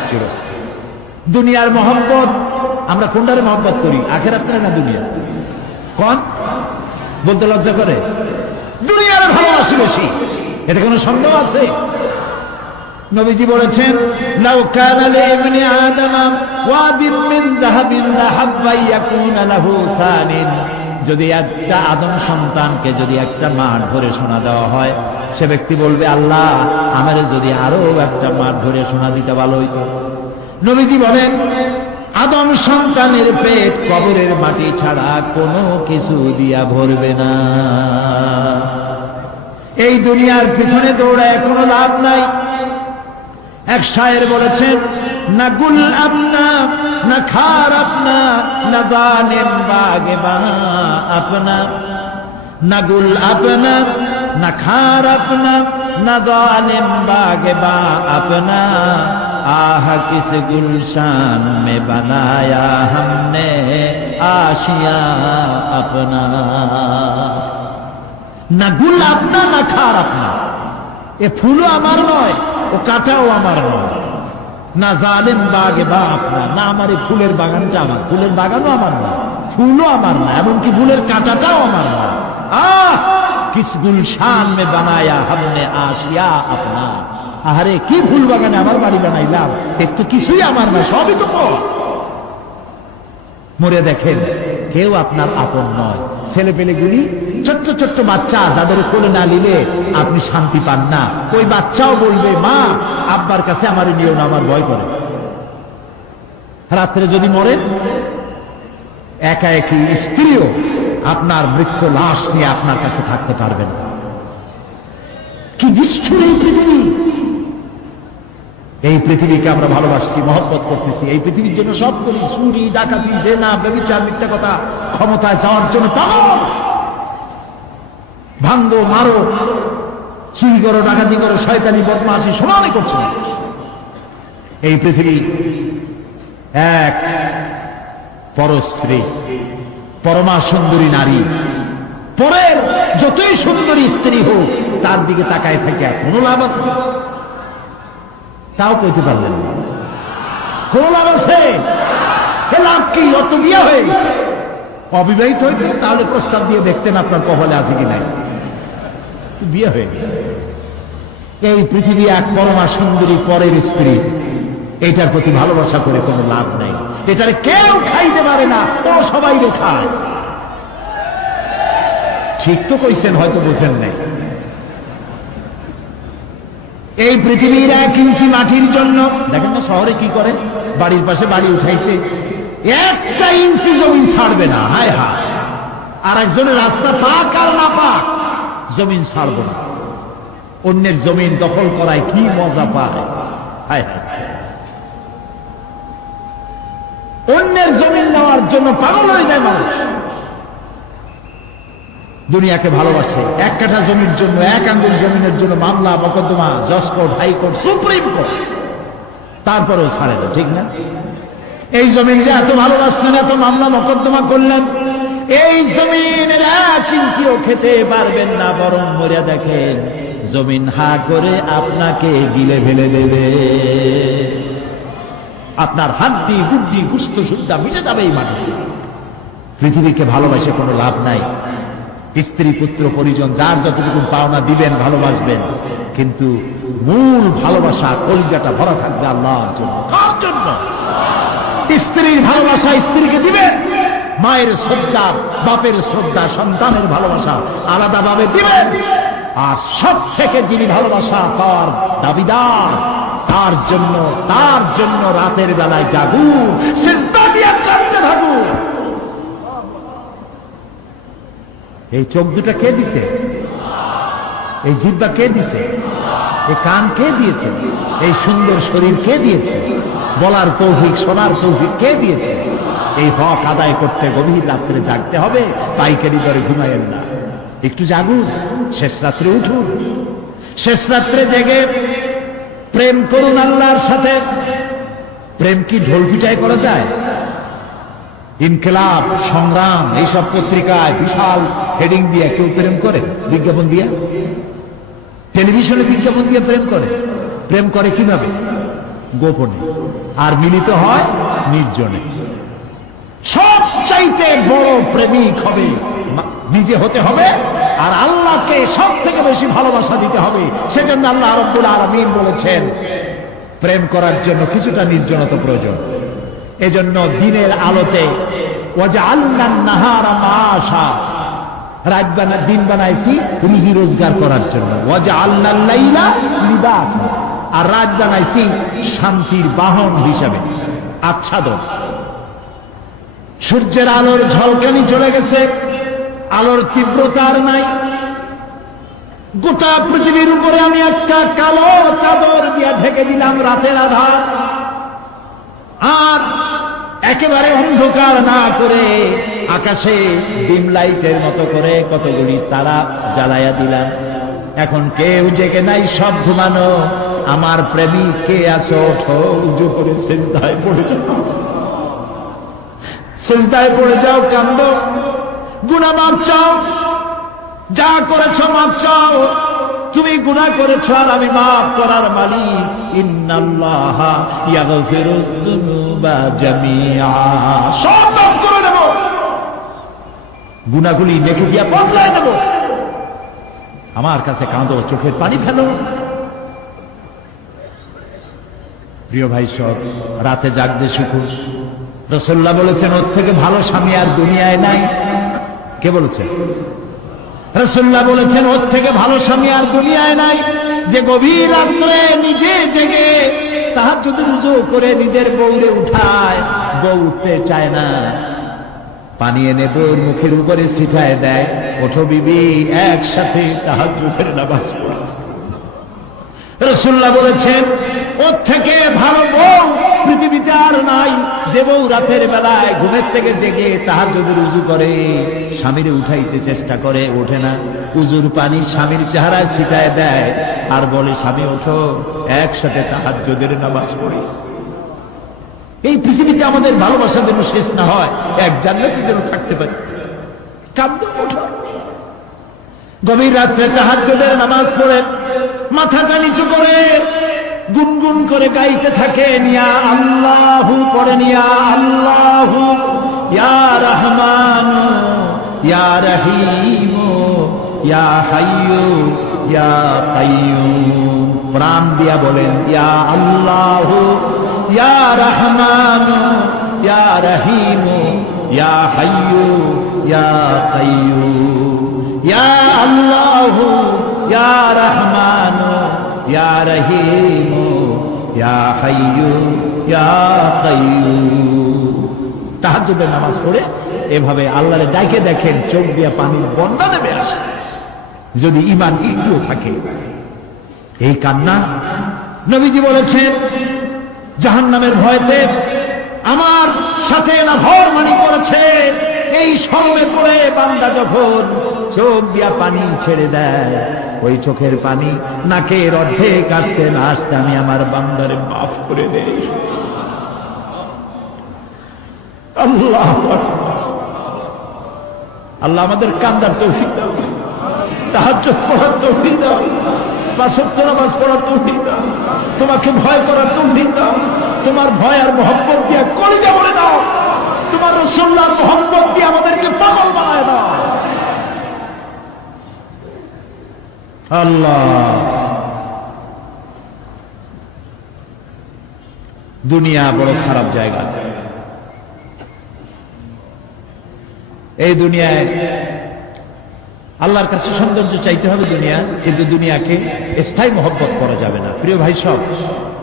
চিরস্থায়ী। দুনিয়ার মহব্বত আমরা কোনটারে মহব্বত করি, আখিরাত না দুনিয়া? কোন বলতে লজ্জা করে? দুনিয়ার ভালোবাসি বেশি, এটা কোনো সন্দেহ আছে? নবীজি বলেছেন, লাউ কানা লিবনি আদম ওয়াদিন মিন যাহাবিন লাহাব্বা ইয়াকুনা লাহু সানিন। যদি একটা আদম সন্তানকে যদি একটা মাঠ ধরে সোনা দেওয়া হয়, সে ব্যক্তি বলবে, আল্লাহ আমারে যদি আরো একটা মাঠ ধরে সোনা দিতে ভালো হইতো। নবীজি বলেন, আদম সন্তানের পেট কবরের মাটি ছাড়া কোনো কিছু দিয়া ভরবে না। এই দুনিয়ার পিছনে দৌড়ায় কোনো লাভ নাই। এক শায়ের বলেছেন, না গুল আপনা না খার আপনা না জানেন বাগে বা আপনা, না গুল আপনা না খার আপনা না জানেন বাগে বা আপনা, आह किस गुलशान में बनाया हमने आशिया अपना। ना गुल अपना ना खार अपना, এ ফুলও আমার নয়, ও কাঁটাও আমার নয়। না জালেম বাগে বা আপনা, না আমার এই ফুলের বাগানটা আমার, ফুলের বাগানও আমার নয়, ফুলও আমার না, এমনকি ফুলের কাঁটাটাও আমার নয়। আহ কিস গুলশান মে বানায়া हमने आशिया अपना। আহারে কি ফুল বাগানে আমার বাড়ি বানাইলাম, এর তো কিছুই আমার না, সবই তো মরে দেখেন কেউ আপনার আপন নয়। ছেলে পেলেগুলি ছোট্ট ছোট্ট বাচ্চা, যাদের কোলে না নিলে আপনি শান্তি পান না, ওই বাচ্চাও বলবে, মা আব্বার কাছে আমার নিয়েও না, আমার ভয় করে। রাত্রে যদি মরেন, একা একই স্ত্রীও আপনার মৃত্যু লাশ নিয়ে আপনার কাছে থাকতে পারবেন না। কি নিষ্ঠুর এই পৃথিবী! এই পৃথিবীকে আমরা ভালোবাসছি, মহব্বত করতেছি, এই পৃথিবীর জন্য সব করি, চুরি ডাকাতি জেনা ব্যভিচার মিথ্যা কথা, ক্ষমতায় যাওয়ার জন্য পাগল। ভাঙ্গো মারো, চুরি করো, ডাকাতি করো, শয়তানি বদমাশি সমানই করছে। এই পৃথিবী এক পরস্ত্রী, পরমা সুন্দরী নারী, পরের যতই সুন্দরী স্ত্রী হোক তার দিকে তাকায় থাকে কোনো লাভ আছে? তাও কইতে পারলেন না। কোন লাভ আছে? লাভ কি? অত বিয়ে হয়ে গেছে। অবিবাহিত হইতে তাহলে প্রস্তাব দিয়ে দেখতেন আপনার কপালে আছে কি নাই। বিয়ে হয়ে গেছে। এই পৃথিবী এক পরমা সুন্দরী পরের স্ত্রী, এইটার প্রতি ভালোবাসা করে কোনো লাভ নাই। এটারে কেউ খাইতে পারে না, ও সবাই খায়। ঠিক তো কইছেন, হয়তো বোঝেন নাই। এই পৃথিবীর 1 ইঞ্চি মাটির জন্য দেখেন না শহরে কি করে, বাড়ির পাশে বাড়ি উঠাইছে, 1 ইঞ্চি জমি ছাড়বে না। হায় হায়, আর একজনের রাস্তা পাক আর না পাক, জমিন ছাড়ব না। অন্যের জমিন দখল করায় কি মজা পায়। হায় হায়, অন্যের জমিন নেওয়ার জন্য পাগল হয়ে যায় মানুষ। দুনিয়াকে ভালোবাসে, 1 কাঠা জমির জন্য, 1 আঙ্গুল জমিনের জন্য মামলা মোকদ্দমা, জজ কোর্ট, হাইকোর্ট, সুপ্রিম কোর্ট, তারপরেও ছাড়ে না। ঠিক না? এই জমিন যে এত ভালোবাসলেন, এত মামলা মোকদ্দমা করলেন, এই জমিনের 1 ইঞ্চিও খেতে পারবেন না, বরং মরে দেখেন জমিন হা করে আপনাকে গিলে ফেলে দেবে। আপনার হাড্ডি গুড্ডি গুস্ত সুদ্ধা মিটে যাবে এই মাটিতে। পৃথিবীকে ভালোবাসে কোনো লাভ নাই। স্ত্রী পুত্র পরিজন যার যতটুকু পাওনা দিবেন, ভালোবাসবেন, কিন্তু মূল ভালোবাসা কলিজাটা ভরা থাকবে আল্লাহর জন্য। কার জন্য? স্ত্রীর ভালোবাসা স্ত্রীকে দিবেন, মায়ের শ্রদ্ধা, বাপের শ্রদ্ধা, সন্তানের ভালোবাসা আলাদাভাবে দিবেন। আর সব থেকে যিনি ভালোবাসা পাওয়ার দাবিদার, তার জন্য রাতের বেলায় জাগুন, সিজদা দিয়ে কাঁদতে থাকুন। এই চোখ দুটা কে দিছে? এই জিহ্বা কে দিছে? এই কান কে দিয়েছে? এই সুন্দর শরীর কে দিয়েছে? বলার তৌফিক, শোনার তৌফিক কে দিয়েছে? এই হক আদায় করতে গভীর রাত্রে জাগতে হবে, পাইকারি দরে ঘুমায়েন না, একটু জাগুন, শেষ রাত্রে উঠুন, শেষ রাত্রে জেগে প্রেম করুন আল্লাহর সাথে। প্রেম কি ঢোল পিটাই করা যায়? ইনকিলাব, সংগ্রাম, এইসব পত্রিকায় বিশাল হেডিং দিয়ে কেউ প্রেম করে? বিজ্ঞাপন দিয়ে, টেলিভিশনে বিজ্ঞাপন দিয়ে প্রেম করে। প্রেম করে কিভাবে? গোপনে, আর মিলিত হয় নির্জনে। সবচাইতে বড় প্রেমিক হবে নিজে হতে হবে, আর আল্লাহকে সব থেকে বেশি ভালোবাসা দিতে হবে। সেজন্য আল্লাহ রাব্বুল আলামিন বলেছেন প্রেম করার জন্য কিছুটা নির্জনতা প্রয়োজন। এজন্য দিনের আলোতে ওয়াজআলনান নাহারা মাআশা, দিন বানাইছি রুজি রোজগার করার জন্য। ওয়াজআলনাল লাইলা লিবাসা, আর রাত বানাইছি শান্তির বাহন হিসাবে, আচ্ছাদন। সূর্যের আলোর ঝলকানি চলে গেছে, আলোর তীব্রতা আর নাই। গোটা পৃথিবীর উপরে আমি একটা কালো চাদর দিয়ে ঢেকে দিলাম রাতের আধার, আর একেবারে অন্ধকার না করে আকাশে ডিম লাইটের মতো করে কতগুলি তারা জ্বালাইয়া দিলাম। এখন কেউ জেগে নাই, সব ঘুমানো। আমার প্রেমিক কে আছো? ওঠো, উজু করে সিজদায় পড়ে যাও, সিজদায় পড়ে যাও, কান্দো, গুনাহ মাফ চাও, যা করেছো মাফ চাও। তুমি গুনাহ করেছো আর আমি মাফ করার মালিক। ইন্নাল্লাহা ইয়াগফিরুয যুনুবা জামিআ, সব মাফ করে দেব, গুনাহগুলি দেখে দিয়া বদলায় দেব। আমার কাছে কাঁদো, চোখের পানি ফেলো। প্রিয় ভাই সব, রাতে জাগতে শিখুন। রাসূলুল্লাহ বলেছেন ওর থেকে ভালো স্বামী আর দুনিয়ায় নাই। কে বলেছেন? রাসূলুল্লাহ বলেছেন ওর থেকে ভালো স্বামী আর দুনিয়ায় নাই, যে গভীর রাত্রে নিজে জেগে তাহাজ্জুদের ওযু করে নিজের বউরে উঠায়। বউ উঠতে চায় না, পানি এনে বউর মুখের উপরে ছিটায় দেয়, ওঠো বিবি, একসাথে তাহাজ্জুদের নামাজ পড়ো। রাসূলুল্লাহ বলেছেন ওর থেকে ভালো বউ পৃথিবীতে আর নাই, যে বউ রাতের বেলায় ঘুমের থেকে জেগে তাহাজ্জুদের ওযু করে, স্বামীরে উঠাইতে চেষ্টা করে, ওঠে না, উযুর পানি স্বামীর চেহারায় ছিটায় দেয়, আর বলে স্বামী ওঠো, একসাথে তাহাজ্জুদের নামাজ পড়ি। এই পৃথিবীতে আমাদের ভালোবাসা যেন শেষ না হয়, এক জান্নাতে যেন থাকতে পারি। কাঁদো, ওঠো, গভীর রাত্রে তাহাজ্জুদের নামাজ পড়ে মাথাটা নিচু করে গুনগুন করে গাইতে থাকেন, ইয়া আল্লাহু, পড়েন ইয়া আল্লাহু, ইয়া রহমান, ইয়া রহিম, ইয়া হাইয়্যু, ইয়া কাইয়্যুম। প্রাণ দিয়া বলেন ইয়া আল্লাহু, ইয়া রহমান, ইয়া রহিম, ইয়া হাইয়্যু, ইয়া কাইয়্যুম। ইয়া আল্লাহু, ইয়া রহমান, ইয়া রহিম, ইয়া হাইয়্যু, ইয়া কাইয়্যুম। তাহাজ্জুদের নামাজ পড়ে এভাবে আল্লাহরে ডাকে দেখেন, চোখ দিয়ে পানির বন্যা নেমে আসে, যদি ঈমান একটুও থাকে। এই কান্না, নবীজি বলেছেন জাহান্নামের ভয়তে আমার সাথে না ভরমানি করেছে। এই স্মরণে পড়ে বান্দা যখন চোখ দিয়া পানি ছেড়ে দেয়, ওই চোখের পানি নাকের অর্ধেক আসতে না আসতে আমি আমার বান্দারে মাফ করে দেই। আল্লাহ আল্লাহ আমাদের কান্দার তৌফিক দাও, তাহাজ্জুদ পড়ার তৌফিক দাও, পাঁচ ওয়াক্ত নামাজ পড়ার তৌফিক দাও, তোমাকে ভয় করার তৌফিক দাও। তোমার ভয় আর মহব্বত দিয়ে কলিজা বলে দাও, তোমার রাসূলুল্লাহর মহব্বত দিয়ে আমাদেরকে পাগল বানায় দাও। আল্লাহ, দুনিয়া বড় খারাপ জায়গা। এই দুনিয়ায় আল্লাহর কাছে সৌন্দর্য চাইতে হবে দুনিয়া, কিন্তু দুনিয়াকে স্থায়ী মহব্বত করা যাবে না। প্রিয় ভাই সব,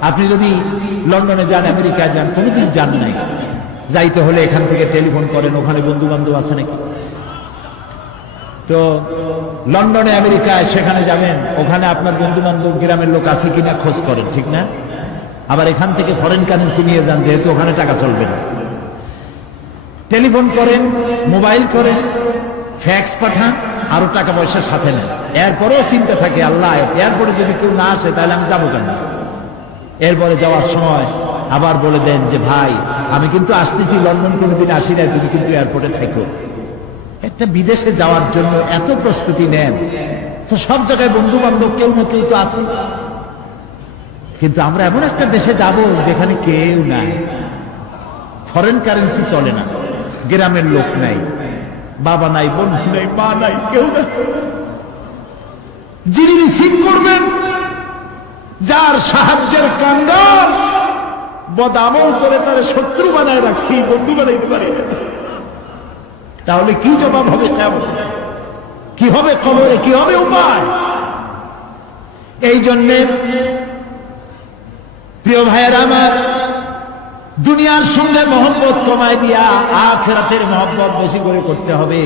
আপনি যদি লন্ডনে যান, আমেরিকায় যান, কোনোদিন যান নাই, যাইতে হলে এখান থেকে টেলিফোন করেন, ওখানে বন্ধু বান্ধব আছে নাকি? তো লন্ডনে আমেরিকায় সেখানে যাবেন, ওখানে আপনার বন্ধু বান্ধব গ্রামের লোক আছে কিনা খোঁজ করেন, ঠিক না? আবার এখান থেকে ফরেন কারেন্সি নিয়ে যান, যেহেতু ওখানে টাকা চলবে না। টেলিফোন করেন, মোবাইল করেন, ফ্যাক্স পাঠান, আরো টাকা পয়সা সাথে নেন। এরপরেও চিন্তা থাকে, আল্লাহ এরপরে যদি কেউ না আসে তাহলে আমি যাবো কেন? এরপরে যাওয়ার সময় আবার বলে দেন যে ভাই আমি কিন্তু আসতেছি, লন্ডন কোনোদিন আসি না, তুমি কিন্তু এয়ারপোর্টে থাকো। একটা বিদেশে যাওয়ার জন্য এত প্রস্তুতি নেন, তো সব জায়গায় বন্ধু বান্ধব কেউ না কেউ তো আছে, কিন্তু আমরা এমন একটা দেশে যাব যেখানে কেউ নাই, ফরেন কারেন্সি চলে না, গ্রামের লোক নাই, বাবা নাই, বন্ধু নাই, মা নাই, কেউ নাই। যিনি রিসিভ করবেন, যার সাহায্যের কান্ডার বদামল করে তার শত্রু বানায় রাখছি, বন্ধু বানাইতে পারি না, তাহলে কি জবাব হবে? কেমন কি হবে খবরে, কি হবে উপায়? এই জন্যে প্রিয় ভাইয়েরা আমার, দুনিয়ার সঙ্গে মহব্বত কমায় দিয়া আখিরাতের মহব্বত বেশি করে করতে হবে।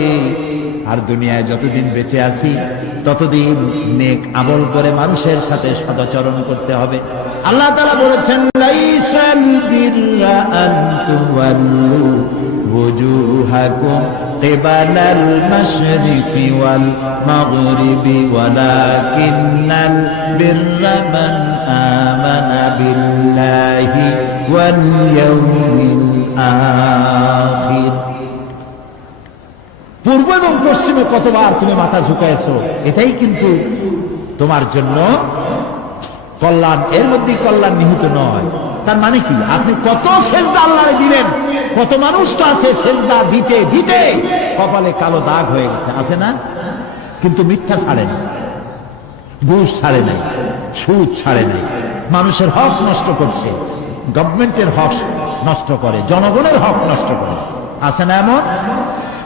আর দুনিয়ায় যতদিন বেঁচে আছি ততদিন নেক আমল করে মানুষের সাথে সদাচরণ করতে হবে। আল্লাহ তাআলা বলেছেন, লাইসাল বিররা আন তুওয়াল্লু ওয়ুজুহাকুম কিবালাল মাশরিকি ওয়াল মাগরিবি ওয়ালাকিন্নাল বিররা মান আমানা বিল্লাহি ওয়াল ইয়াউমিল আখির। পূর্ব এবং পশ্চিমে কতবার তুমি মাথা ঝুঁকাইছো, এটাই কিন্তু তোমার জন্য কল্যাণ। এর মধ্যেই কল্যাণ নিহিত নয়। তার মানে কি? আপনি কত সেজদা আল্লাহরে দিলেন, কত মানুষ তো আছে সেজদা দিতে দিতে কপালে কালো দাগ হয়ে গেছে, আছে না? কিন্তু মিথ্যা ছাড়ে না, ঘুষ ছাড়ে নাই, সুদ ছাড়ে নাই, মানুষের হক নষ্ট করছে, গভর্নমেন্টের হক নষ্ট করে, জনগণের হক নষ্ট করে, আছে না এমন?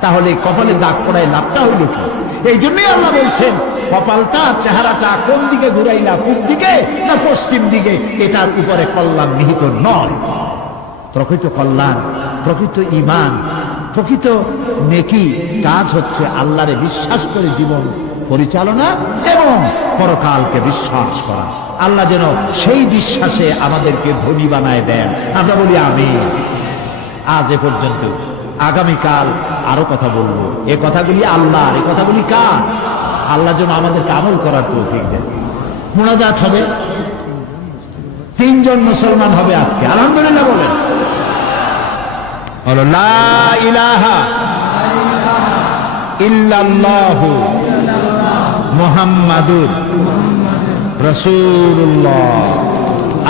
তাহলে কপালে দাগ পড়ায় লাভটা হইল কি? এই জন্যই আল্লাহ বলছেন, কপালটা, চেহারাটা কোন দিকে ঘুরাইলা, পূব দিকে না পশ্চিম দিকে, এটার উপরে কল্যাণ নিহিত নয়। প্রকৃত কল্যাণ, প্রকৃত ঈমান, প্রকৃত নেকি কাজ হচ্ছে আল্লাহরে বিশ্বাস করে জীবন পরিচালনা এবং পরকালকে বিশ্বাস করা। আল্লাহ যেন সেই বিশ্বাসে আমাদেরকে ধনী বানায় দেন, আমরা বলি আমিন। আজ এ পর্যন্ত, আগামীকাল আরো কথা বলবো। এ কথাগুলি আল্লাহর, এ কথাগুলি কার? আল্লাহ যেন আমাদেরকে আমল করার তৌফিক দেন। মুনাজাত হবে, 3 জন মুসলমান হবে আজকে, আলহামদুলিল্লাহ বলেন। লা ইলাহা ইল্লাল্লাহু মুহাম্মাদুর রাসূলুল্লাহ।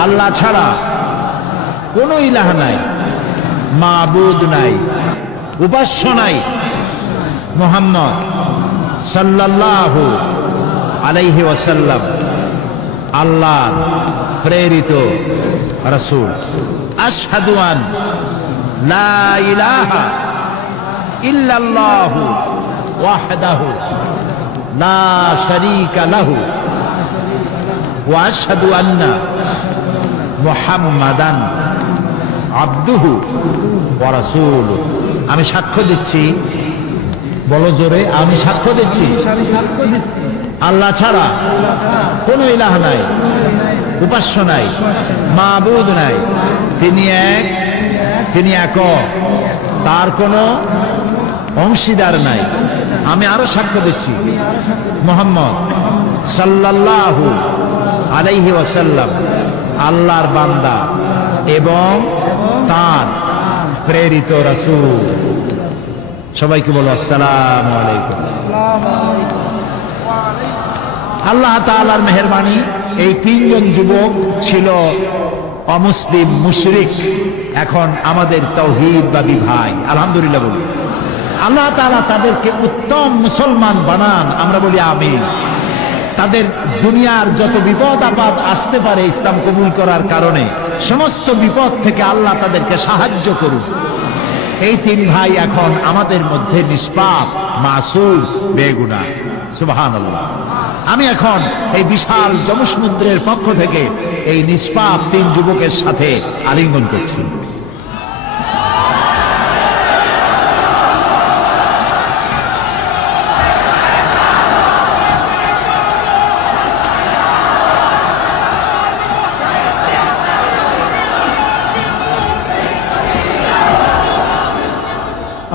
আল্লাহ ছাড়া কোন ইলাহ নাই, মাবুদ নাই, উপাস্য নাই। মুহাম্মদ সাল্লাল্লাহু আলাইহি ওয়াসাল্লাম আল্লাহর প্রেরিত রাসূল। আশহাদু আন লা ইলাহা ইল্লাল্লাহু ওয়াহদাহু লা শারীকা লাহু ওয়া আশহাদু আন্না মুহাম্মাদান আবদুহু ওয়া রাসূলুহু। আমি সাক্ষ্য দিচ্ছি, বলো জোরে, আমি সাক্ষ্য দিচ্ছি আল্লাহ ছাড়া কোন ইলাহ নাই, উপাস্য নাই, মাবুদ নাই, তিনি এক, তিনি একক, তার কোনো অংশীদার নাই। আমি আরো সাক্ষ্য দিচ্ছি মুহাম্মদ সাল্লাল্লাহু আলাইহি ওয়াসাল্লাম আল্লাহর বান্দা এবং তার প্রেরিত রাসূল। সবাইকে বলো আসসালামু আলাইকুম। আল্লাহ তাআলার মেহেরবানি, এই 3 জন যুবক ছিল অমুসলিম মুশরিক এখন আমাদের তাওহীদবাদী ভাই। আলহামদুলিল্লাহ বলি। আল্লাহ তাআলা তাদেরকে উত্তম মুসলমান বানান, আমরা বলি আমিন। তাদের দুনিয়ার যত বিপদ আপদ আসতে পারে ইসলাম কবুল করার কারণে, সমস্ত বিপদ থেকে আল্লাহ তাদেরকে সাহায্য করুন। এই তিন ভাই এখন আমাদের মধ্যে নিষ্পাপ, মাসুম, বেগুনাহ। সুবহানাল্লাহ। আমি এখন এই বিশাল জনসমুদ্রের পক্ষ থেকে এই নিষ্পাপ তিন যুবকের সাথে আলিঙ্গন করছি।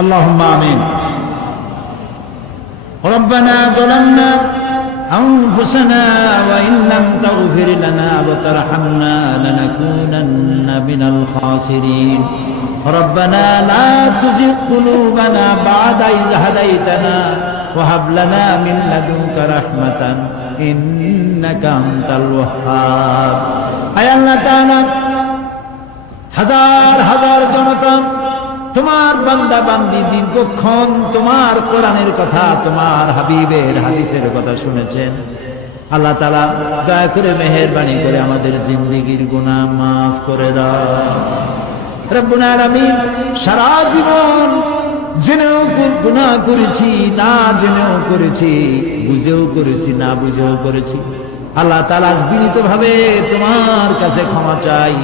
اللهم آمين. ربنا ظلمنا أنفسنا وإن لم تغفر لنا وترحمنا لنكونن من الخاسرين. ربنا لا تزغ قلوبنا بعد إذ هديتنا وهب لنا من لدنك رحمة إنك أنت الوهاب. أي الله تعالى হাজার হাজার জনতা তোমার বান্দা বান্দি দীর্ঘক্ষণ তোমার কোরআনের কথা, তোমার হাবিবের হাদিসের কথা শুনেছেন। আল্লাহ তাআলা দয়া করে মেহেরবানি করে আমাদের জিন্দেগীর গুনাহ মাফ করে দাও। রব্বুল আলামিন, সারা জীবন জেনেও গুনাহ করেছি, না জেনেও করেছি, বুঝেও করেছি, না বুঝেও করেছি। আল্লাহ তাআলা বিনীতভাবে তোমার কাছে ক্ষমা চাই,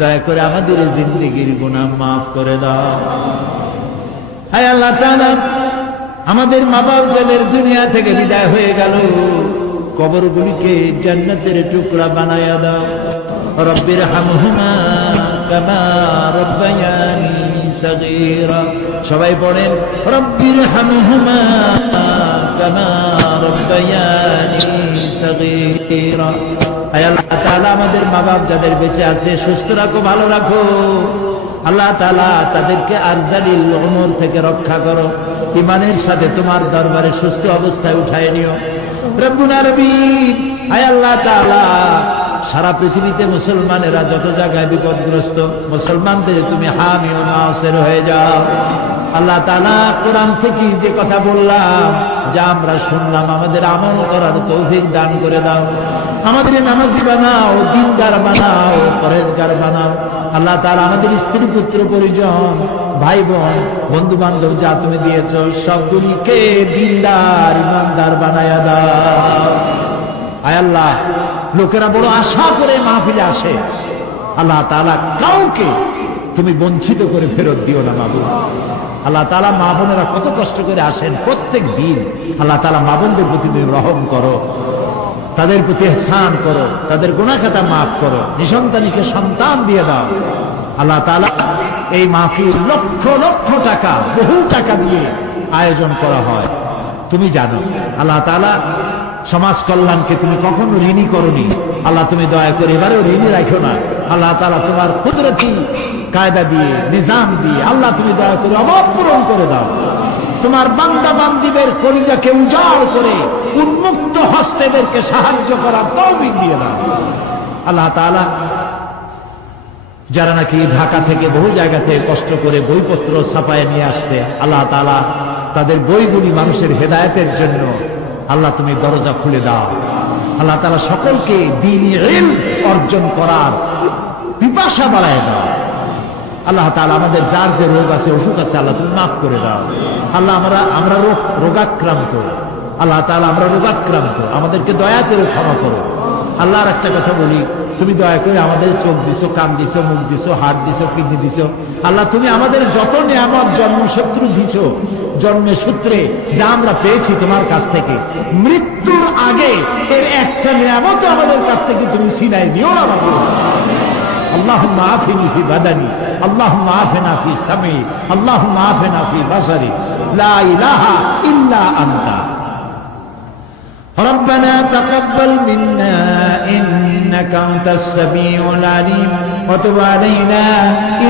দয়া করে আমাদের জিন্দেগীর গুনাহ মাফ করে দাও। হায় আল্লাহ তাআলা, আমাদের মা বাপ যাদের দুনিয়া থেকে বিদায় হয়ে গেল, কবরগুলিকে জান্নাতের টুকরা বানায়া দাও। রব্বির হামহুমা কামা রব্বায়ানি সগীরা। সবাই পড়েন, রব্বির হামহুমা কামা রব্বায়ানি সগীরা। আল্লাহ তাআলা আমাদের মা বাপ যাদের বেঁচে আছে সুস্থ রাখো, ভালো রাখো। আল্লাহ তাআলা তাদেরকে আরজালিল উমর থেকে রক্ষা করো, ঈমানের সাথে তোমার দরবারে সুস্থ অবস্থায় উঠায় নিও। রব্বুল আলামিন, আয় আল্লাহ তাআলা, সারা পৃথিবীতে মুসলমানেরা যত জায়গায় বিপদগ্রস্ত, মুসলমানদের তুমি হামি ও নাসির হয়ে যাও। আল্লাহ তাআলা, কোরআন থেকে যে কথা বললাম, যা আমরা শুনলাম, আমাদের আমল করার তৌফিক দান করে দাও। আমাদের নামাজি বানাও, দিনদার বানাও, পরেজগার বানাও। আল্লাহ তাআলা, আমাদের স্ত্রী পুত্র পরিজন, ভাই বোন, বন্ধু বান্ধব যা তুমি দিয়েছ, সবগুলিকে দিনদার ইমানদার বানায়া দাও। আয় আল্লাহ, লোকেরা বড় আশা করে মাহফিলে আসে, আল্লাহ তাআলা কাউকে তুমি বঞ্চিত করে ফেরত দিও না মাবুদ। আল্লাহ তাআলা, মা বোনেরা কত কষ্ট করে আসেন প্রত্যেক দিন। আল্লাহ তাআলা, মা বোনদের প্রতি তুমি রহম করো, তাদের প্রতি ইহসান করো, তাদের গুনাহ খাতা মাফ করো, নিঃসন্তানীকে সন্তান দিয়ে দাও। আল্লাহ তাআলা, এই মাহফিল লক্ষ লক্ষ টাকা, বহু টাকা দিয়ে আয়োজন করা হয়, তুমি জানো। আল্লাহ তাআলা, সমাজ কল্যাণকে তুমি কখনো ঋণী করনি। আল্লাহ, তুমি দয়া করে এবারেও ঋণী রাখো না। আল্লাহ তাআলা, তোমার কুদরতি কায়দা দিয়ে, নিজাম দিয়ে আল্লাহ তুমি দয়া করে অভাব পূরণ করে দাও। তোমার বান্দা বান্দীদের কলিজাকে উজাড় করে উন্মুক্ত হস্তেদেরকে সাহায্য করার তৌফিক দিয়ে দাও। আল্লাহ তাআলা, যারা নাকি ঢাকা থেকে বহু জায়গা থেকে কষ্ট করে বইপত্র ছাপায় নিয়ে আসছে, আল্লাহ তাআলা তাদের বইগুলি মানুষের হেদায়েতের জন্য আল্লাহ তুমি দরজা খুলে দাও। আল্লাহ তাআলা, সকলকে দ্বীনি ইলম অর্জন করার পিপাসা বাড়ায় দাও। আল্লাহ তাআলা, আমাদের যার যে রোগ আছে, অসুখ আছে, আল্লাহ তুমি মাফ করে দাও। আল্লাহ, আমরা রোগাক্রান্ত, আল্লাহ তাআলা, আমরা রোগাক্রান্ত, আমাদেরকে দয়া করে ক্ষমা করো। আল্লাহর একটা কথা বলি, তুমি দয়া করে আমাদের চোখ দিছো, কান দিছো, মুখ দিছো, হাত দিছো, কিডনি দিছো। আল্লাহ, তুমি আমাদের যত নিয়ামত জন্মসূত্র দিছো, জন্মের সূত্রে যা আমরা পেয়েছি তোমার কাছ থেকে, মৃত্যুর আগে এর একটা নিয়ামত আমাদের কাছ থেকে তুমি ছিনাই দিও না বাবা। اللهم عافني في بدني، اللهم عافنا في سمعي، اللهم عافنا في بصري، لا إله إلا أنت. ربنا تقبل منا إنك أنت السميع العليم وتب علينا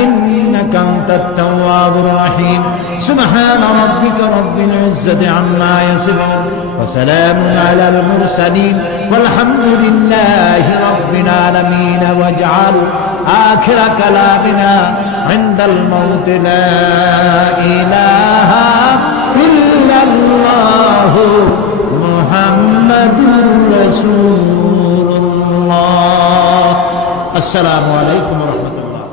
إنك أنت التواب الرحيم. سبحان ربك رب العزة عما يصفون وسلام على المرسلين والحمد لله رب العالمين. واجعل آخر كلامنا عند الموت لا إله إلا الله محمد رسول الله. السلام عليكم ورحمة الله.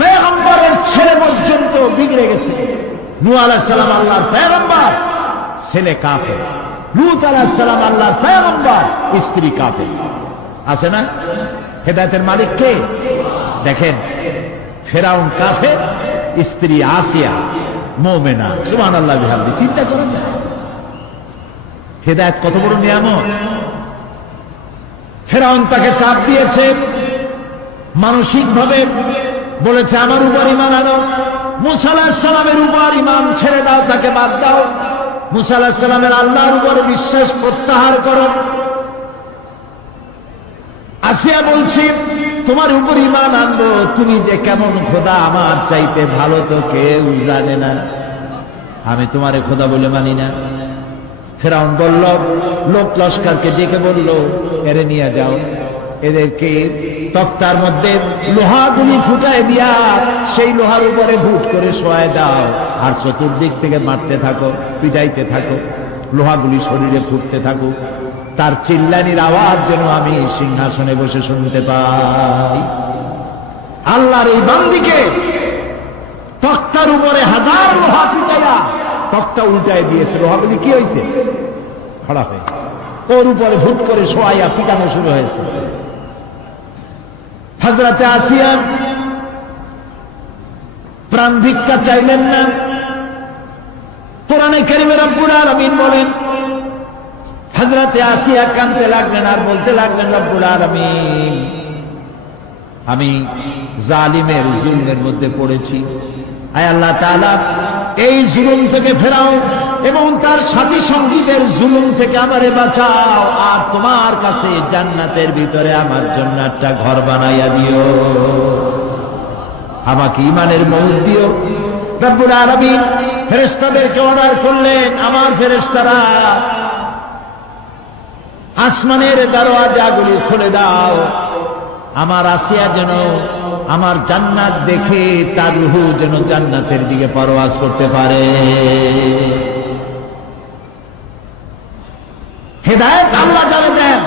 পেগম্বরের ছেলে পর্যন্ত বিগড়ে গেছে। নূহ আলাইহিস সালাম আল্লাহর পেগম্বর, ছেলে কাফের। লূত আলাইহিস সালাম আল্লাহর পেগম্বর, স্ত্রী কাফের। আছে না? হেদায়েতের মালিক কে? দেখেন, ফেরাউন কাফের, স্ত্রী আসিয়া মুমিনা। সুবহানাল্লাহ বিহামদি। চিন্তা করা যায় হেদায়েত কত বড় নিয়ামত। ফেরাউন তাকে চাপ দিয়েছে, মানসিকভাবে বলেছে আমার উপর ঈমান আনো, মূসা আলাইহিস সালামের উপর ঈমান ছেড়ে দাও, তাকে বাদ দাও, মূসা আলাইহিস সালামের আল্লাহর উপর বিশ্বাস প্রত্যাহার করো। আসিয়া বলছি তোমার উপর ঈমান আনবো, তুমি যে কেমন খোদা, আমার চাইতে ভালো তো কেউ জানে না, আমি তোমারে খোদা বলে মানি না। ফেরাউন বলল, লোক লস্করকে ডেকে বলল, এরে নিয়ে যাও, এদেরকে তক্তার মধ্যে লোহাগুলি ফুটায় দিয়া সেই লোহার উপরে ভুট করে শোয়ায় দাও, আর চতুর্দিক থেকে মারতে থাকো, পিটাইতে থাকো, লোহাগুলি শরীরে ফুটতে থাকো, তার চিল্লানির আওয়াজ যেন আমি সিংহাসনে বসে শুনতে পাই। আল্লাহর এই বান্দিকে তক্তার উপরে হাজার লোহা পিটাইয়া তক্তা উল্টায় দিয়েছে। লোহাগুলি কি হয়েছে? খারাপ হয়েছে। ওর উপরে ভুট করে শোয়াইয়া পিটানো শুরু হয়েছে। হযরতে আসিয়া প্রাণ ভিক্ষা চাইলেন না। কোরআনে কারীমে রব্বুল আলামিন বলেন, হযরতে আসিয়া কাঁদতে লাগলেন আর বলতে লাগলেন, রব্বুল আলামিন, আমি জালিমের জুলমের মধ্যে পড়েছি, আয় আল্লাহ তাআলা এই জুলুম থেকে ফেরাও এবং তার সাথী সঙ্গীদের জুলুম থেকে আমারে বাঁচাও, আর তোমার কাছে জান্নাতের ভিতরে আমার জন্য একটা ঘর বানাইয়া দিও, আমাকে ঈমানের মৌত দিও। রব্বুল আলামিন ফেরেশতাদেরকে অর্ডার করলেন, আমার ফেরেশতারা আসমানের দরওয়াজাগুলি খুলে দাও, আমার আসিয়া যেন আমার জান্নাত দেখে তার রূহ যেন জান্নাতের দিকে পরওয়াজ করতে পারে। হেদায়েত আল্লাহ যারা দেন,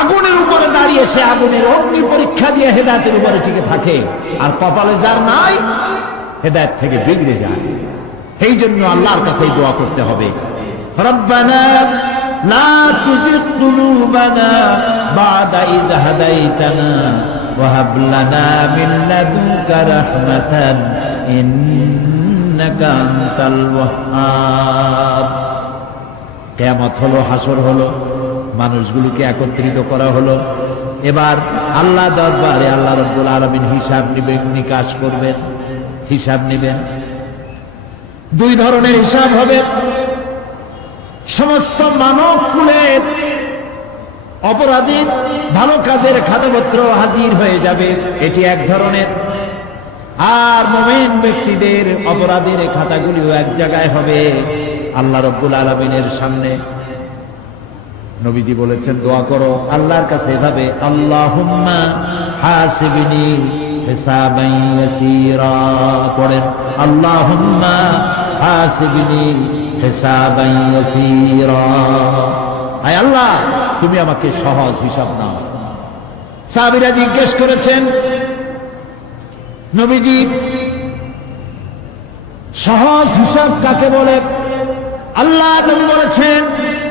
আগুনের উপরে দাঁড়িয়ে সে আগুনের অগ্নি পরীক্ষা দিয়ে হেদায়েতের উপরে টিকে থাকে, আর কপালে যার নাই হেদায়েত থেকে বিগড়ে যায়। সেই জন্য আল্লাহর কাছে দোয়া করতে হবে, রব্বানা লা তুজিগ কুলুবানা বা'দা ইয হাদাইতানা ওয়া হাব লানা মিন লাদুনকা রাহমাতান ইন্নাকা আনতাল ওয়াহ্হাব। কিয়ামত হলো, হাসর হলো, মানুষগুলোকে একত্রিত করা হলো। এবার আল্লাহ দরবারে আল্লাহ রাব্বুল আলামিন হিসাব নেবেন, নিকাশ করবেন, হিসাব নেবেন। দুই ধরনের হিসাব হবে। সমস্ত মানব কুলের অপরাধী ভালো কাজের খাতাপত্র হাজির হয়ে যাবে, এটি এক ধরনের। আর মুমিন ব্যক্তিদের অপরাধের খাতাগুলিও এক জায়গায় হবে আল্লাহ রাব্বুল আলামিনের সামনে। নবীজি বলেছেন, দোয়া করো আল্লাহর কাছে এভাবে, আল্লাহুম্মা হাসিবনি হিসাবান ইয়াসীরা। পড়েন, আল্লাহুম্মা হাসিবনি হিসাবান ইয়াসীরা। আয় আল্লাহ, তুমি আমাকে সহজ হিসাব নাও। সাহাবীরা জিজ্ঞেস করেছেন, নবীজি সহজ হিসাব কাকে বলে? আল্লাহ নবী বলেছেন,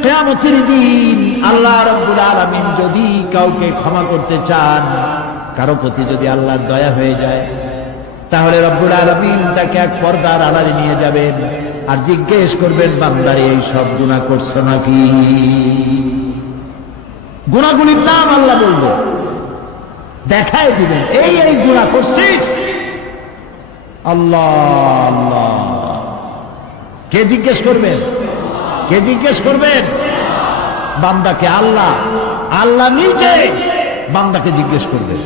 কিয়ামতের দিন আল্লাহ রাব্বুল আলামিন যদি কাউকে ক্ষমা করতে চান, কারো প্রতি যদি আল্লাহর দয়া হয়ে যায়, তাহলে রব্বুল আলামিন তাকে এক পর্দার আড়ালে নিয়ে যাবেন আর জিজ্ঞেস করবেন, বান্দারে এই সব গুনাহ করছো নাকি? গুনাহগুলির নাম আল্লাহ বলবো, দেখায় দিবেন, এই এই গুনাহ করছিস। আল্লাহ আল্লাহ, কে জিজ্ঞেস করবেন? কে জিজ্ঞেস করবেন? বান্দাকে আল্লাহ। আল্লাহ নিজে বান্দাকে জিজ্ঞেস করবেন।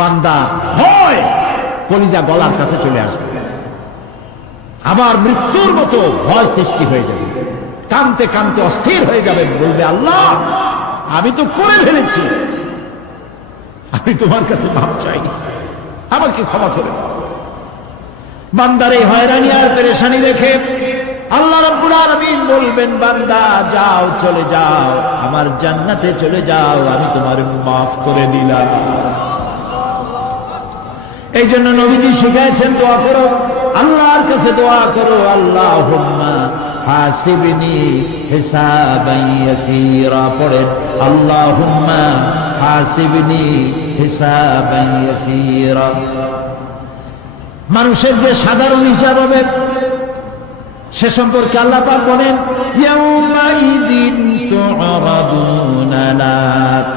বান্দা হয় কলিজা গলার কাছে চলে আসবে। আবার মৃত্যুর মতো ভয় সৃষ্টি হয়ে যাবে, কানতে কানতে অস্থির হয়ে যাবেন, বলবে আল্লাহ আমি তো করে ফেলেছি, আমি তোমার কাছে মাপ চাই, আমাকে ক্ষমা করে দাও। বান্দার এই হয়রানি আর পেরেশানি দেখে আল্লাহ রাব্বুল আলামিন বলবেন, বান্দা যাও, চলে যাও, আমার জান্নাতে চলে যাও, আমি তোমার মাফ করে দিলাম। এই জন্য নবীজি শিখাইছেন, দোয়া করো, আল্লাহর কাছে দোয়া করো, আল্লাহুম্মা হাসিবনি হিসাবান ইয়াসীরা, পড়েন আল্লাহুম্মা হাসিবনি হিসাবান ইয়াসীরা। মানুষের যে সাধারণ হিসাব হবে সে সম্পর্কে আল্লাহ পাক বলেন, ইয়াউমাইযিন তু'রাদুনা লা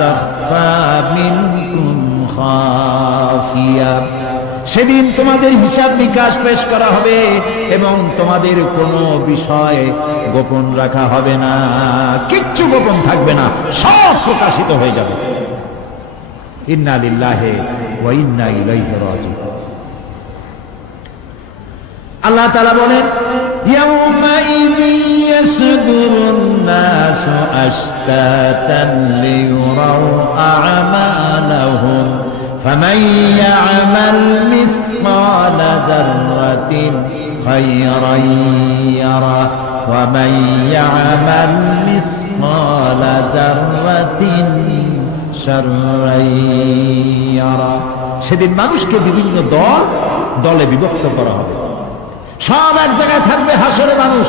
তাখফা মিনকুম খাফিয়া, সেদিন তোমাদের হিসাব নিকাশ পেশ করা হবে এবং তোমাদের কোনো বিষয় গোপন রাখা হবে না, কিচ্ছু গোপন থাকবে না, সব প্রকাশিত হয়ে যাবে। ইন্না লিল্লাহি ওয়া ইন্না ইলাইহি রাজিউন। আল্লাহ তাআলা বলেন, ইয়াউমাইযিন ইয়াসদুরুন নাসু আশতাতান লিয়ুরাউ আ'মালাহুম ফামান ইয়া'মাল মিসকালা যাররাতিন খায়রান ইয়ারা ওয়া মান ইয়া'মাল মিসকালা যাররাতিন শাররান ইয়ারা। সেদিন মানুষকে বিভিন্ন দলে বিভক্ত করা হবে, সব এক জায়গায় থাকবে হাসরে মানুষ।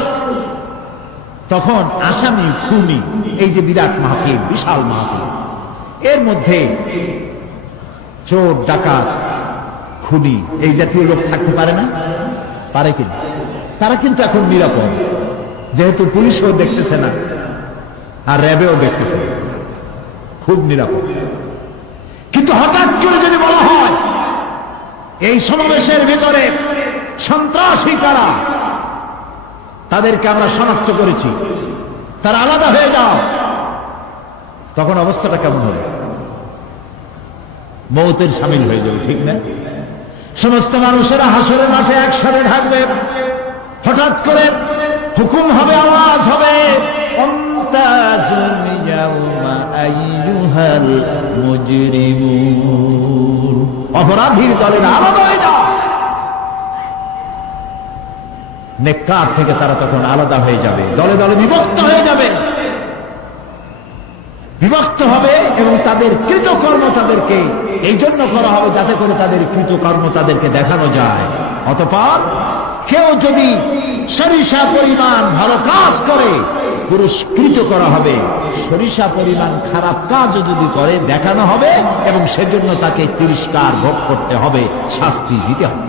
তখন আসামি খুনি, এই যে বিরাট মাহফিল, বিশাল মাহফিল, এর মধ্যে চোর ডাকাত খুনি এই জাতীয় লোক থাকতে পারে না? পারে কিনা? তারা কিন্তু এখন নিরাপদ, যেহেতু পুলিশও দেখতেছে না আর র্যাবেও দেখতেছে না, খুব নিরাপদ। কিন্তু হঠাৎ করে যদি বলা হয় এই সমাবেশের ভিতরে সন্ত্রাসী কারা, তাদেরকে আমরা শনাক্ত করেছি, তারা আলাদা হয়ে যাও, তখন অবস্থাটা কেমন হবে? মৌতের শামিল হয়ে যাবে, ঠিক না? সমস্ত মানুষেরা হাসরের মাঠে একসাথে থাকবে, হঠাৎ করে হুকুম হবে, আওয়াজ হবে, অন্তাজুল ইয়াউমা আইয়ুহাল মুজরিমুন, অপরাধীর দলেরা আলাদা হয়ে যাও। নেককার থেকে তারা তখন আলাদা হয়ে যাবে, দলে দলে বিভক্ত হয়ে যাবে, বিভক্ত হবে এবং তাদের কৃতকর্ম তাদেরকে এই জন্য করা হবে যাতে করে তাদের কৃতকর্ম তাদেরকে দেখানো যায়। অতঃপর কেউ যদি সরিষা পরিমাণ ভালো কাজ করে পুরস্কৃত করা হবে, সরিষা পরিমাণ খারাপ কাজও যদি করে দেখানো হবে এবং সেজন্য তাকে তিরস্কার ভোগ করতে হবে, শাস্তি দিতে হবে।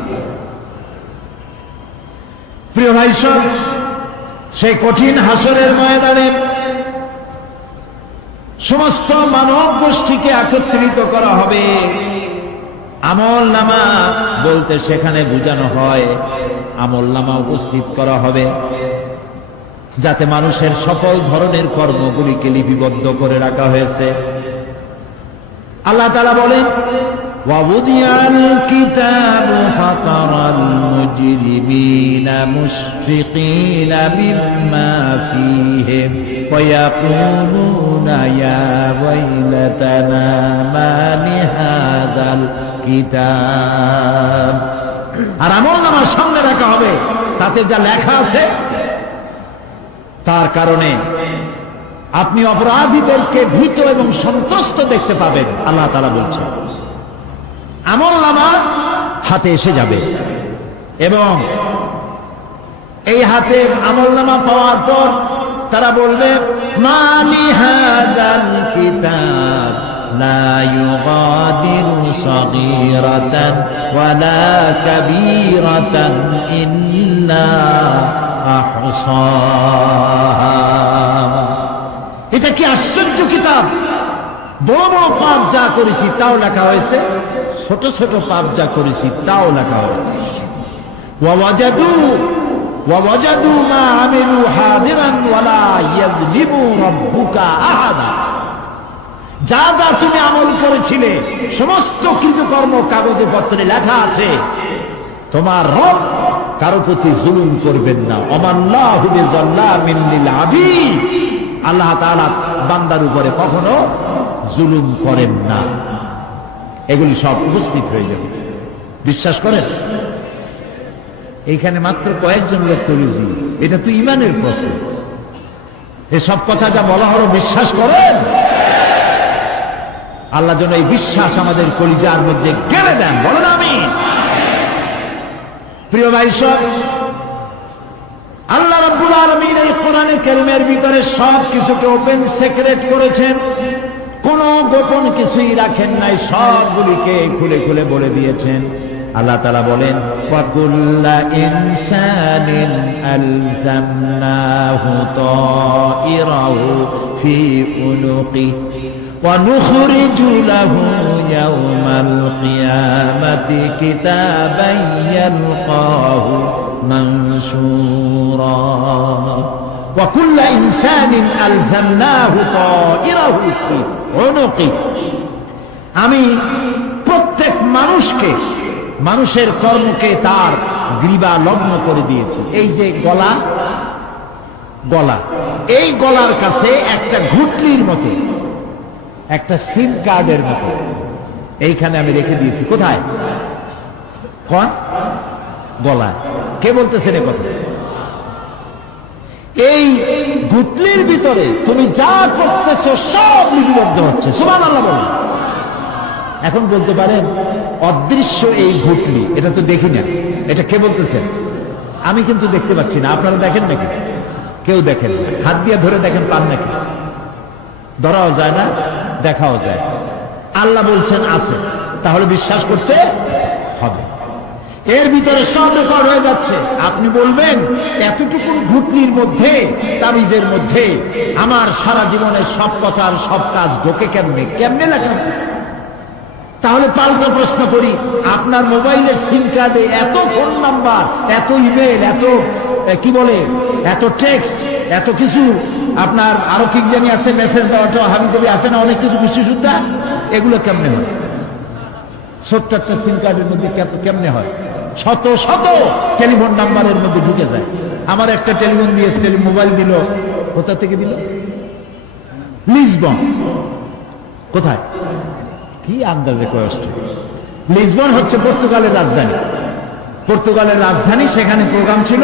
প্রিয় ভাই সব, সেই কঠিন হাসরের ময়দানে সমস্ত মানব গোষ্ঠীকে একত্রিত করা হবে। আমল নামা বলতে সেখানে বোঝানো হয় আমল নামা উপস্থিত করা হবে, যাতে মানুষের সকল ধরনের কর্মগুলিকে লিপিবদ্ধ করে রাখা হয়েছে। আল্লাহ তাআলা বলেন, وَوُضِعَ الْكِتَابُ فَتَرَى الْمُجْرِمِينَ مُشْفِقِينَ مِمَّا فِيهِ وَيَقُولُونَ يَا وَيْلَتَنَا مَا لِهَذَا الْكِتَابِ। আর আমলনামার সামনে রাখা হবে, তাতে যা লেখা আছে তার কারণে আপনি অপরাধীদেরকে ভীত এবং সন্ত্রস্ত দেখতে পাবেন। আল্লাহ তাআলা বলছেন, আমলনামা হাতে এসে যাবে এবং এই হাতে আমলনামা পাওয়ার পর তারা বলবে, মা লিহাযাল কিতাব লা ইউগাদিরু সাগীরাতান ওয়ালা কাবীরাতান ইল্লা আহসাহা। এটা কি আশ্চর্য কিতাব! বড় বড় পাপ যা করেছি তাও লেখা হয়েছে, ছোট ছোট পাপ যা করেছি তাও লেখা হয়েছে। ওয়াজাদু মা আমিলু হাদিরান ওয়ালা ইয়াযলিমু রাব্বুকা আহাদা। যা যা তুমি আমল করেছিলে সমস্ত কৃতকর্ম কাগজে পত্রে লেখা আছে। তোমার রব কারো প্রতি জুলুম করবেন না। ওমাল্লাহু বিযাল্লামিন লিল আবিদ, আল্লাহ তাআলা বান্দার উপরে কখনো জুলুম করেন না। এগুলি সব উপস্থিত হয়ে যাবে, বিশ্বাস করেন? এইখানে মাত্র কয়েকজন লোক তৈরি, এটা তো ইমানের প্রশ্ন। এসব কথা যা বলা হলো বিশ্বাস করেন? আল্লাহ যেন এই বিশ্বাস আমাদের কলিজার মধ্যে গেড়ে দেন, বলেন আমিন। প্রিয় ভাই সব, আল্লাহ রাব্বুল আলামিন এই কোরআনে কারীমের ভিতরে সব কিছুকে ওপেন সিক্রেট করেছেন, কোনো গোপন কিছুই রাখেন নাই, সবগুলিকে খুলে খুলে বলে দিয়েছেন। আল্লাহ তাআলা বলেন, ওয়াকুল্লা ইনসানিন আলজামনাহু তাইরাহু ফি উনুকি ওয়া নুখরিজু লাহু ইয়াওমাল কিয়ামাতি কিতাবান ইয়ালকাহু মানসুরা। ওয়াকুল্লা ইনসানিন আলজামনাহু তাইরাহু ফি উনুকি, আমি প্রত্যেক মানুষকে, মানুষের কর্মকে তার গ্রীবা লগ্ন করে দিয়েছি। এই যে গলা, গলা, এই গলার কাছে একটা ঘুটলির মতো, একটা সিম কার্ডের মতো এইখানে আমি রেখে দিয়েছি। কোথায়? কোন গলায়? কে বলতেছেন এ কথা? এই ঘুটলির ভিতরে তুমি যা করতেছ সব লিপিবদ্ধ হচ্ছে। সুবহানাল্লাহ বলুন। এখন বলতে পারেন অদৃশ্য এই ঘুটলি, এটা তো দেখি না, এটা কে বলতেছেন? আমি কিন্তু দেখতে পাচ্ছি না। আপনারা দেখেন নাকি? কেউ দেখেন? হাত দিয়ে ধরে দেখেন, পান নাকি? ধরাও যায় না, দেখাও যায়। আল্লাহ বলছেন আছে, তাহলে বিশ্বাস করতে হবে। এর ভিতরে সব রেকর্ড হয়ে যাচ্ছে। আপনি বলবেন এতটুকু ঘুটলির মধ্যে, তাবিজের মধ্যে আমার সারা জীবনের সব কথার সব কাজ ঢোকে কেমনে? কেমনে লেখা? তাহলে পাল্টা প্রশ্ন করি, আপনার মোবাইলের সিম কার্ডে এত ফোন নাম্বার, এত ইমেল, এত কি বলে, এত টেক্সট, এত কিছু আপনার আরো কি জানি আছে, মেসেজ দেওয়াটা হাবিজাবি আছে না, অনেক কিছু বিশ্বসুদ্ধা, এগুলো কেমনে হয়? 70টা সিম কার্ডের মধ্যে কেমনে হয়? শত শত টেলিফোন নাম্বারের মধ্যে ঢুকে যায়। আমার একটা টেলিফোন দিয়ে মোবাইল দিল, কোথা থেকে দিল? লিসবন। কোথায়? কি আন্দাজে কষ্ট। লিসবন হচ্ছে পর্তুগালের রাজধানী। পর্তুগালের রাজধানী, সেখানে প্রোগ্রাম ছিল,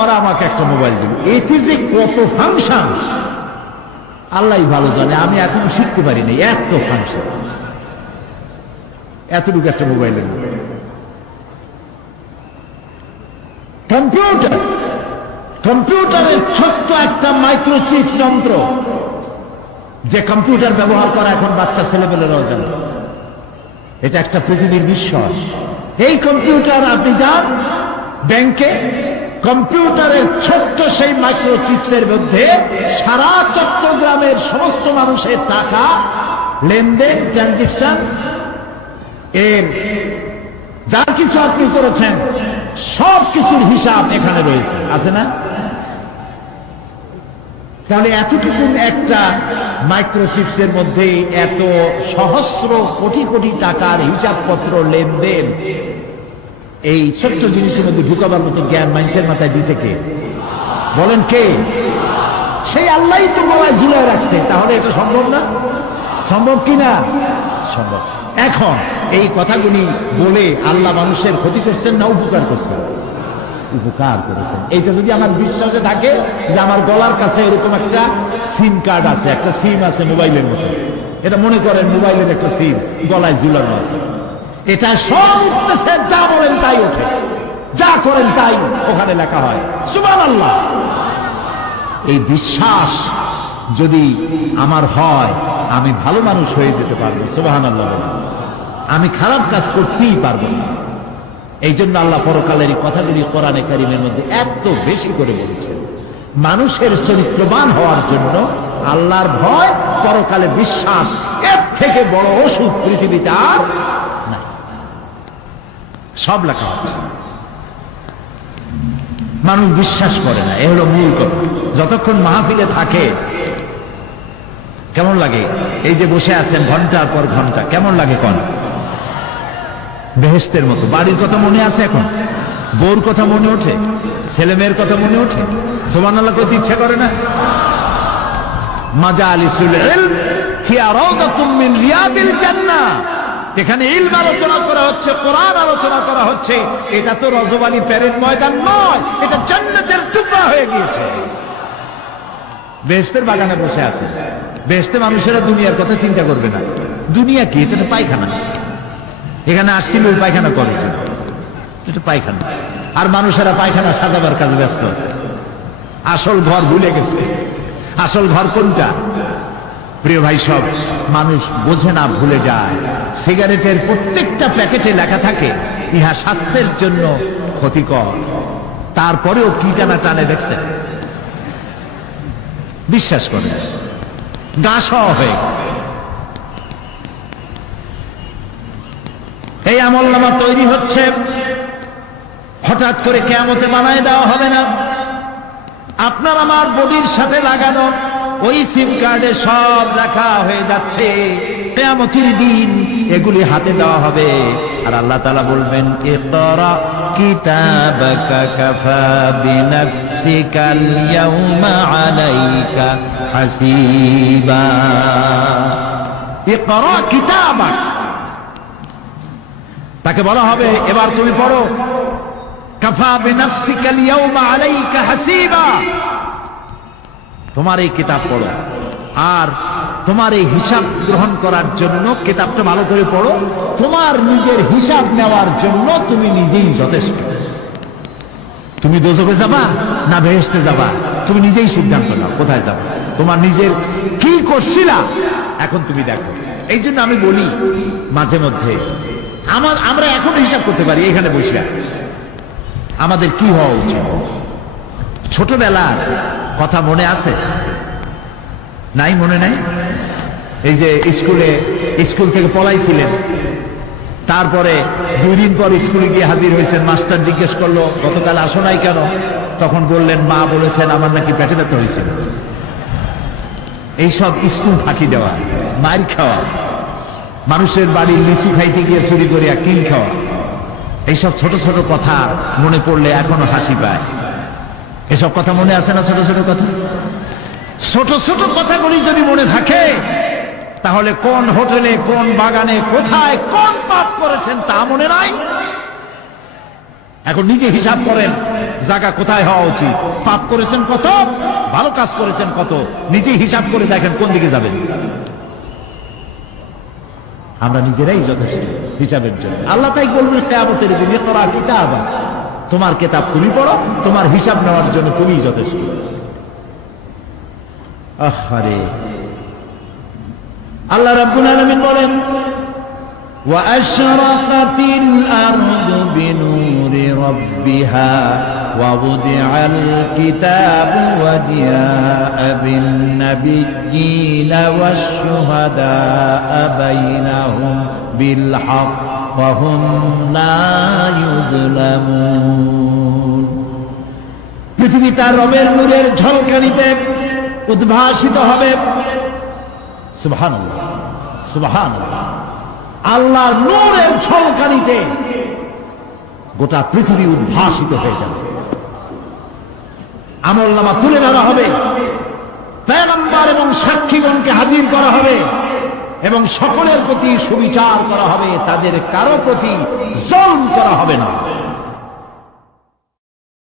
ওরা আমাকে একটা মোবাইল দিল। এতে যে কত ফাংশন আল্লাহ ভালো জানে, আমি এখনো শিখতে পারিনি। এত ফাংশন, এতটুকু একটা মোবাইলের। কম্পিউটার, কম্পিউটারের ছোট্ট একটা মাইক্রোচিপ যন্ত্র, যে কম্পিউটার ব্যবহার করা এখন বাচ্চা ছেলেমেয়েরাও জানে। এটা একটা পৃথিবীর বিশ্বাস। এই কম্পিউটার, আপনি যান ব্যাংকে, কম্পিউটারের ছোট্ট সেই মাইক্রোচিপসের মধ্যে সারা চট্টগ্রামের সমস্ত মানুষের টাকা লেনদেন, ট্রানজেকশন, এর যা কিছু আপনি করেছেন সব কিছুর হিসাব এখানে রয়েছে, আছে না? তাহলে এতটুকু একটা মাইক্রোচিপসের মধ্যে এত সহস্র কোটি কোটি টাকার হিসাবপত্র, লেনদেন, এই ছোট্ট জিনিসের মধ্যে ঢুকাবার মতো জ্ঞান মানুষের মাথায় দিছে কে? বলেন কে? সেই আল্লাহই তো গলায় ঝুলিয়ে রাখছে। তাহলে এটা সম্ভব না? সম্ভব কি না? সম্ভব। এখন এই কথাগুলি বলে আল্লাহ মানুষের ক্ষতি করছেন না উপকার করছেন? উপকার করেছেন। এইটা যদি আমার বিশ্বাসে থাকে যে আমার গলার কাছে এরকম একটা সিম কার্ড আছে, একটা সিম আছে মোবাইলের মতো, এটা মনে করেন মোবাইলের একটা সিম গলায় ঝুলানো আছে, এটা সব উঠতেছে, যা বলেন তাই ওঠে, যা করেন তাই ওখানে লেখা হয়। সুবহানাল্লাহ। এই বিশ্বাস যদি আমার হয়, আমি ভালো মানুষ হয়ে যেতে পারবো। সুবহানাল্লাহ। আমি খারাপ কাজ করতেই পারবো না। এই জন্য আল্লাহ পরকালের এই কথাগুলি কোরআনে কারীমের মধ্যে এত বেশি করে বলেছেন। মানুষের চরিত্রবান হওয়ার জন্য আল্লাহর ভয়, পরকালে বিশ্বাস, এর থেকে বড় ওষুধ পৃথিবীতে আর নাই। সব লেখা হচ্ছে। মানুষ বিশ্বাস করে না, এ হলো মূল কথা। যতক্ষণ মাহফিলে থাকে কেমন লাগে? এই যে বসে আছেন ঘন্টার পর ঘন্টা, কেমন লাগে? কোন বেহেশতের মতো। বাড়ির কথা মনে আছে এখন? বউর কথা মনে ওঠে, ছেলে মেয়ের কথা মনে ওঠে, সুবহানাল্লাহ কইতে ইচ্ছা করে না? মাজালিসুল ইলম হিয়া রাউদাতুম মিন রিয়াদিল জান্নাহ, এখানে ইলম আলোচনা করা হচ্ছে, কোরআন আলোচনা করা হচ্ছে, এটা তো রজবানি প্যারেড ময়দান নয়, এটা জান্নাতের টুকরা হয়ে গিয়েছে। বেহেশতের বাগানে বসে আছে। বেহেশতে মানুষেরা দুনিয়ার কথা চিন্তা করবে না। দুনিয়া কি? এটা তো পায়খানা। এখানে আসছিল ওই পায়খানা করে, এটা পায়খানা। আর মানুষেরা পায়খানা সাজাবার কাজে ব্যস্ত আছে, আসল ঘর ভুলে গেছে। আসল ঘর কোনটা? প্রিয় ভাই, সব মানুষ বোঝে না, ভুলে যায়। সিগারেটের প্রত্যেকটা প্যাকেটে লেখা থাকে ইহা স্বাস্থ্যের জন্য ক্ষতিকর, তারপরেও কি টানা টানে দেখছেন? বিশ্বাস করে গাছ হয়ে এই আমলনামা তৈরি হচ্ছে, হঠাৎ করে কিয়ামতে বানায় দেওয়া হবে না। আপনার আমার বডির সাথে লাগানো ওই সিম কার্ডে সব লেখা হয়ে যাচ্ছে। কিয়ামতের দিন এগুলি হাতে দেওয়া হবে, আর আল্লাহ তাআলা বলবেন, ইকরা কিতাবাকা কাফা বিনাফসিকাল ইয়াউমা আলাইকা হাসিবা। ইকরা কিতাবাক, তাকে বলা হবে এবার তুমি পড়ো। কাফা বিনাফসিকাল ইয়াউমা আলাইকা হাসিবা, তোমার এই কিতাব পড়ো, আর তোমার এই হিসাব গ্রহণ করার জন্য কিতাবটা ভালো করে পড়ো। তোমার নিজের হিসাব নেওয়ার জন্য তুমি নিজেই যথেষ্ট। তুমি দোজখে যাবা না বেহেশতে যাবা, তুমি নিজেই সিদ্ধান্ত নাও কোথায় যাবা। তোমার নিজের কি করছিলা এখন তুমি দেখো। এই জন্য আমি বলি মাঝে মধ্যে আমরা এখন হিসাব করতে পারি এখানে বসে আমাদের কি হওয়া উচিত। ছোটবেলার কথা মনে আছে? নাই? মনে নাই? এই যে স্কুল থেকে পলাইছিলেন, তারপরে 2 দিন পর স্কুলে গিয়ে হাজির হয়েছেন, মাস্টার জিজ্ঞেস করলো গতকাল আসো নাই কেন? তখন বললেন মা বলেছেন আমার নাকি পেটে ব্যথা হয়েছিল। এইসব স্কুল ফাঁকি দেওয়া, মার খাওয়া, মানুষের বাড়ির লিচু খাইতে গিয়ে চুরি করিয়া কিল খাওয়া, এইসব ছোট ছোট কথা মনে পড়লে এখনো হাসি পায়। এসব কথা মনে আছে না? ছোট ছোট কথা, ছোট ছোট কথাগুলি যদি মনে থাকে তাহলে কোন হোটেলে, কোন বাগানে, কোথায় কোন পাপ করেছেন তা মনে নাই। এখন নিজে হিসাব করেন জায়গা কোথায় হওয়া উচিত, পাপ করেছেন কত, ভালো কাজ করেছেন কত, নিজে হিসাব করে দেখেন কোন দিকে যাবেন। আমরা নিজেরাই যথেষ্ট হিসাবের জন্য। আল্লাহ তাই বলবেন কিয়ামতের দিন, ইকরা কিতাবা, তোমার কিতাব তুমি পড়ো, তোমার হিসাব নেওয়ার জন্য তুমিই যথেষ্ট। আহারে, আল্লাহ রাব্বুল আলামিন বলেন, ওয়া আশরাকাতিল আরদু বিনূরি রাব্বিহা ওয়া wudi'al কিতাবু ওয়া জিআ'a বিন নাবিয়্যিনা ওয়াশ শুহাদা'a বাইনাহুম বিল হক ওয়া হুম লা ইউযলামুন। পৃথিবী তার রবের নূরের ঝলকানিতে উদ্ভাসিত হবে। সুবহানাল্লাহ, সুবহানাল্লাহ। আল্লাহর নূরের ঝলকানিতে গোটা পৃথিবী উদ্ভাসিত হয়ে যাবে। আমলনামা তুলে ধরা হবে, পয়গম্বর এবং সাক্ষীগণকে হাজির করা হবে এবং সকলের প্রতি সুবিচার করা হবে, তাদের কারো প্রতি জুলম করা হবে না।